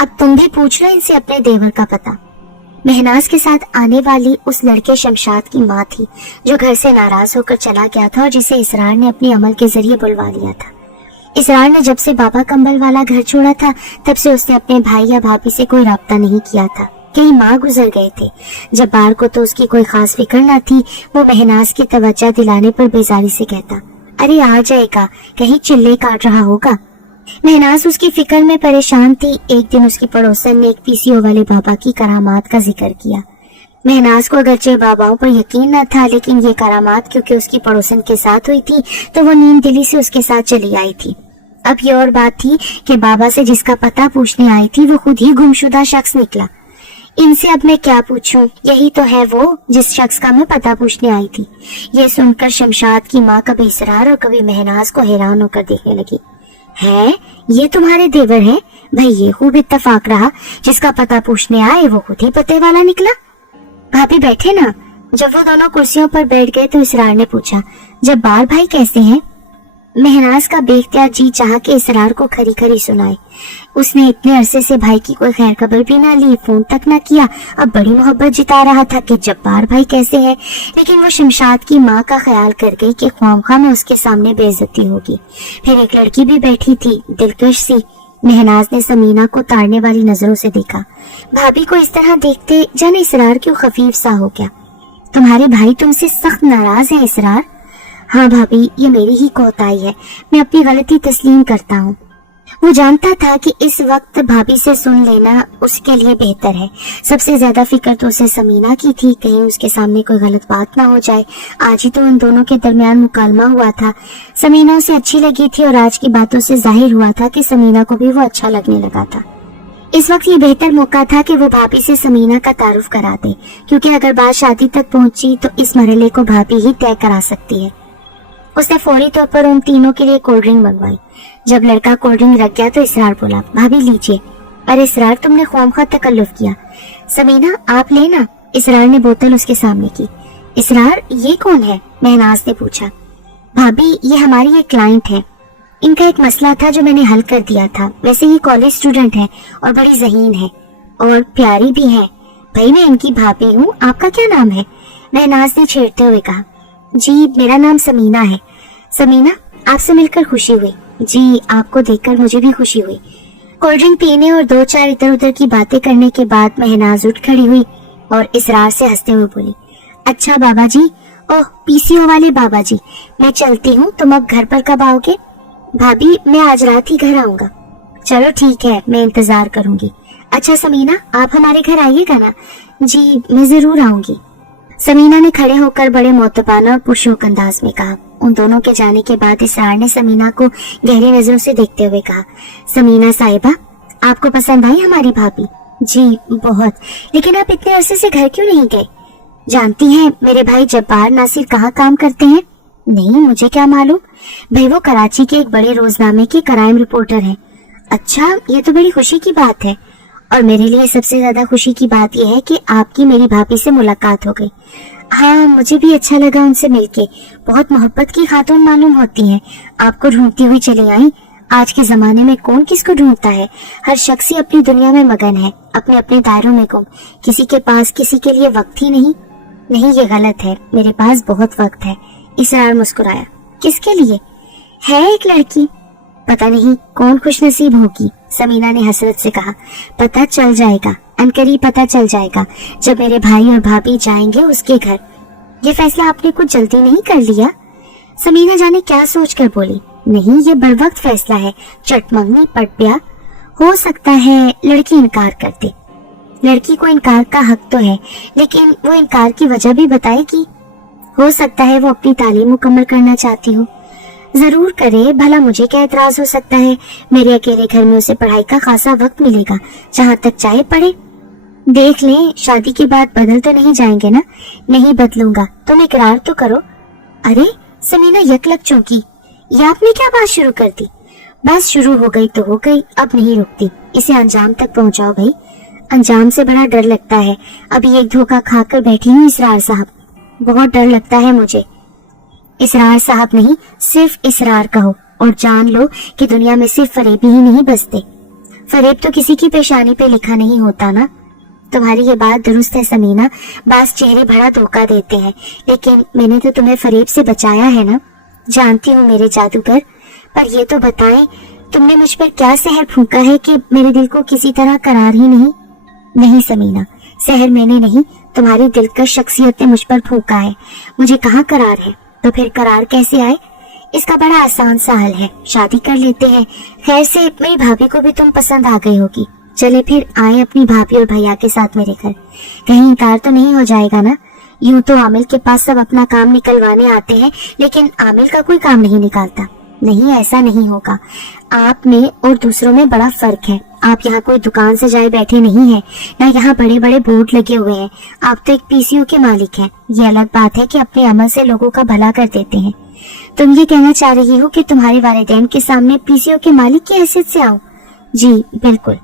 अब तुम भी पूछ लो इनसे अपने देवर का पता। महनाज के साथ आने वाली उस लड़के शमशाद की माँ थी, जो घर से नाराज होकर चला गया था और जिसे इसरार ने अपने अमल के जरिए बुलवा लिया था। इसरार ने जब से बाबा कंबल वाला घर छोड़ा था, तब से उसने अपने भाई या भाभी से कोई राब्ता नहीं किया था। कई माह गुजर गए थे। जब्बार को तो उसकी कोई खास फिक्र न थी। वो महनाज की तवज्जो दिलाने पर बेजारी से कहता, अरे आ जाएगा, कहीं चिल्ले काट रहा होगा। महनाज उसकी फिक्र में परेशान थी। एक दिन उसकी पड़ोसन ने एक पीसीओ वाले बाबा की करामात का जिक्र किया। महनाज को अगरचे बाबाओं पर यकीन न था, लेकिन ये करामात क्योंकि उसकी पड़ोसन के साथ हुई थी, तो वो नीम दिली से उसके साथ चली आई थी। अब ये और बात थी कि बाबा से जिसका पता पूछने आई थी, वो खुद ही गुमशुदा शख्स निकला। इनसे अब मैं क्या पूछूं? यही तो है वो जिस शख्स का मैं पता पूछने आई थी। ये सुनकर शमशाद की माँ कभी इसरार और कभी महनाज को हैरान होकर देखने लगी। है, ये तुम्हारे देवर हैं? भाई ये खूब इत्तेफाक रहा, जिसका पता पूछने आए वो खुद ही पते वाला निकला। भाभी बैठे ना। जब वो दोनों कुर्सियों पर बैठ गए तो इसरार ने पूछा, जब्बार भाई कैसे हैं? महनाज का बेख्तियार जी चाहा कि इसरार को खरी खरी सुनाए। उसने इतने अरसे से भाई की कोई खैर खबर भी ना ली, फोन तक ना किया। अब बड़ी मोहब्बत जिता रहा था कि जब्बार भाई कैसे हैं, लेकिन वो शमशाद की माँ का ख्याल कर गई कि ख्वामखा में उसके सामने बेइज्जती होगी। फिर एक लड़की भी बैठी थी, दिलकश सी। महनाज ने समीना को ताड़ने वाली नजरों से देखा। भाभी को इस तरह देखते जाने इसरार क्यों खफीफ सा हो गया। तुम्हारे भाई तुमसे सख्त नाराज है इसरार? हाँ भाभी, ये मेरी ही कोताही है, मैं अपनी गलती तस्लीम करता हूँ। वो जानता था कि इस वक्त भाभी से सुन लेना उसके लिए बेहतर है। सबसे ज्यादा फिक्र तो उसे समीना की थी, कहीं उसके सामने कोई गलत बात ना हो जाए। आज ही तो उन दोनों के दरमियान मुकालमा हुआ था। समीना उसे अच्छी लगी थी और आज की बातों से जाहिर हुआ था कि समीना को भी वो अच्छा लगने लगा था। इस वक्त ये बेहतर मौका था कि वो भाभी से समीना का तारुफ करा दे, क्योंकि अगर बात शादी तक पहुंची तो इस मरहले को भाभी ही तय करा सकती है। उसने फौरी तौर पर उन तीनों के लिए कोल्ड ड्रिंक मंगवाई। जब लड़का कोल्ड ड्रिंक रख गया तो इसरार बोला, भाभी लीजिए। अरे इसरार, तुमने ख्वामखा तकल्लुफ किया। समीना आप लेना। इसरार ने बोतल उसके सामने की। इसरार, ये कौन है? महनाज ने पूछा। भाभी, ये हमारी एक क्लाइंट है। इनका एक मसला था जो मैंने हल कर दिया था। वैसे ये कॉलेज स्टूडेंट है और बड़ी ज़हीन है और प्यारी भी है। भाई मैं इनकी भाभी हूँ। आपका क्या नाम है? महनाज ने छेड़ते हुए कहा। जी मेरा नाम समीना है। समीना, आपसे मिलकर खुशी हुई। जी आपको देखकर मुझे भी खुशी हुई। कोल्ड ड्रिंक पीने और 2-4 इधर उधर की बातें करने के बाद महनाज उठ खड़ी हुई और इसरार से हंसते हुए बोली, अच्छा बाबा जी, ओह पीसीओ वाले बाबा जी, मैं चलती हूँ, तुम अब घर पर कब आओगे? भाभी मैं आज रात ही घर आऊंगा। चलो ठीक है, मैं इंतजार करूंगी। अच्छा समीना, आप हमारे घर आइएगा ना? जी मैं जरूर आऊंगी। समीना ने खड़े होकर बड़े मोतबाना और पुरशौक अंदाज में कहा। उन दोनों के जाने के बाद इसरार ने समीना को गहरी नजरों से देखते हुए कहा, समीना साहिबा, आपको पसंद आई हमारी भाभी? जी बहुत। लेकिन आप इतने अरसे से घर क्यों नहीं गए? जानती हैं मेरे भाई जब्बार नासिर कहाँ काम करते हैं? नहीं, मुझे क्या मालूम। भाई वो कराची के एक बड़े रोजनामे के क्राइम रिपोर्टर हैं। अच्छा, ये तो बड़ी खुशी की बात है। और मेरे लिए सबसे ज्यादा खुशी की बात यह है कि आपकी मेरी भाभी से मुलाकात हो गई। हाँ, मुझे भी अच्छा लगा उनसे मिलके। बहुत मोहब्बत की खातून मालूम होती हैं। आपको ढूंढती हुई चली आई। आज के जमाने में कौन किसको ढूंढता है? हर शख्स ही अपनी दुनिया में मगन है, अपने अपने दायरों में गुम। किसी के पास किसी के लिए वक्त ही नहीं। नहीं, ये गलत है, मेरे पास बहुत वक्त है। इसरार मुस्कुराया। किसके लिए? है एक लड़की, पता नहीं कौन खुशनसीब होगी। समीना ने हसरत से कहा, पता चल जाएगा, अनकरीब पता चल जाएगा, जब मेरे भाई और भाभी जाएंगे उसके घर। ये फैसला आपने कुछ जल्दी नहीं कर लिया? समीना जाने क्या सोच कर बोली, नहीं ये बरवक्त फैसला है, चटमंगनी पट ब्याह। हो सकता है लड़की इनकार कर दे। लड़की को इनकार का हक तो है, लेकिन वो इनकार की वजह भी बताएगी। हो सकता है वो अपनी तालीम मुकम्मल करना चाहती हो। जरूर करे, भला मुझे क्या एतराज हो सकता है। मेरे अकेले घर में उसे पढ़ाई का खासा वक्त मिलेगा, जहाँ तक चाहे पढ़े। देख लें, शादी के बाद बदल तो नहीं जाएंगे ना? नहीं बदलूंगा, तुम इकरार तो करो। अरे समीना यकलक चौंकी, ये आपने क्या बात शुरू कर दी? बस शुरू हो गई तो हो गई, अब नहीं रुकती, इसे अंजाम तक पहुंचाओ भाई। अंजाम से बड़ा डर लगता है। अभी एक धोखा खाकर बैठी हूँ इसरार साहब, बहुत डर लगता है मुझे। इसरार साहब नहीं, सिर्फ इसरार कहो और जान लो कि दुनिया में सिर्फ फरेबी ही नहीं बसते। फरेब तो किसी की पेशानी पे लिखा नहीं होता ना। तुम्हारी ये बात दुरुस्त है समीना, बास चेहरे बड़ा धोखा देते हैं, लेकिन मैंने तो तुम्हें फरेब से बचाया है ना। जानती हूँ मेरे जादूगर, पर ये तो बताएं तुमने मुझ पर क्या सहर फूंका है कि मेरे दिल को किसी तरह करार ही नहीं। नहीं समीना, सहर मैंने नहीं, तुम्हारी दिलकश शख्सियत ने मुझ पर फूंका है। मुझे कहाँ करार है, तो फिर करार कैसे आए? इसका बड़ा आसान सा हल है, शादी कर लेते हैं। खैर से मेरी भाभी को भी तुम पसंद आ गई होगी। चले फिर आए अपनी भाभी और भैया के साथ मेरे घर। कहीं इनकार तो नहीं हो जाएगा ना? यूं तो आमिल के पास सब अपना काम निकलवाने आते हैं, लेकिन आमिल का कोई काम नहीं निकालता। नहीं, ऐसा नहीं होगा। आप में और दूसरों में बड़ा फर्क है। आप यहाँ कोई दुकान से जाए बैठे नहीं हैं, ना यहाँ बड़े बड़े बोर्ड लगे हुए हैं। आप तो एक पीसीओ के मालिक हैं। ये अलग बात है कि अपने अमल से लोगों का भला कर देते हैं। तुम ये कहना चाह रही हो कि तुम्हारे वालिदैन के सामने पीसीओ के मालिक की हैसियत से आऊं? जी बिल्कुल।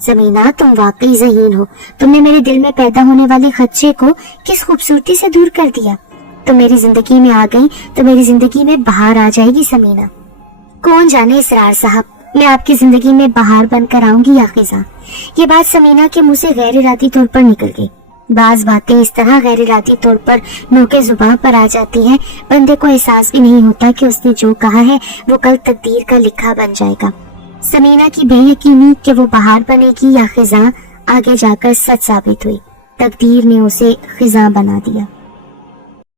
समीना, तुम वाकई ज़हीन हो। तुमने मेरे दिल में पैदा होने वाले खदशे को किस खूबसूरती से दूर कर दिया। तुम मेरी जिंदगी में आ गई तो मेरी जिंदगी में बहार आ जाएगी समीना। कौन जाने इसरार साहब, मैं आपकी जिंदगी में बहार बनकर आऊंगी या खिज़ां। ये बात समीना के मुंह से गैर इरादी तौर पर निकल गई। बाज बातें इस तरह गैर इरादी तौर पर नोके जुबान पर आ जाती हैं, बंदे को एहसास भी नहीं होता कि उसने जो कहा है वो कल तकदीर का लिखा बन जाएगा। समीना की बेयकीनी कि वो बहार बनेगी या खिज़ां आगे जाकर सच साबित हुई। तकदीर ने उसे खिज़ां बना दिया।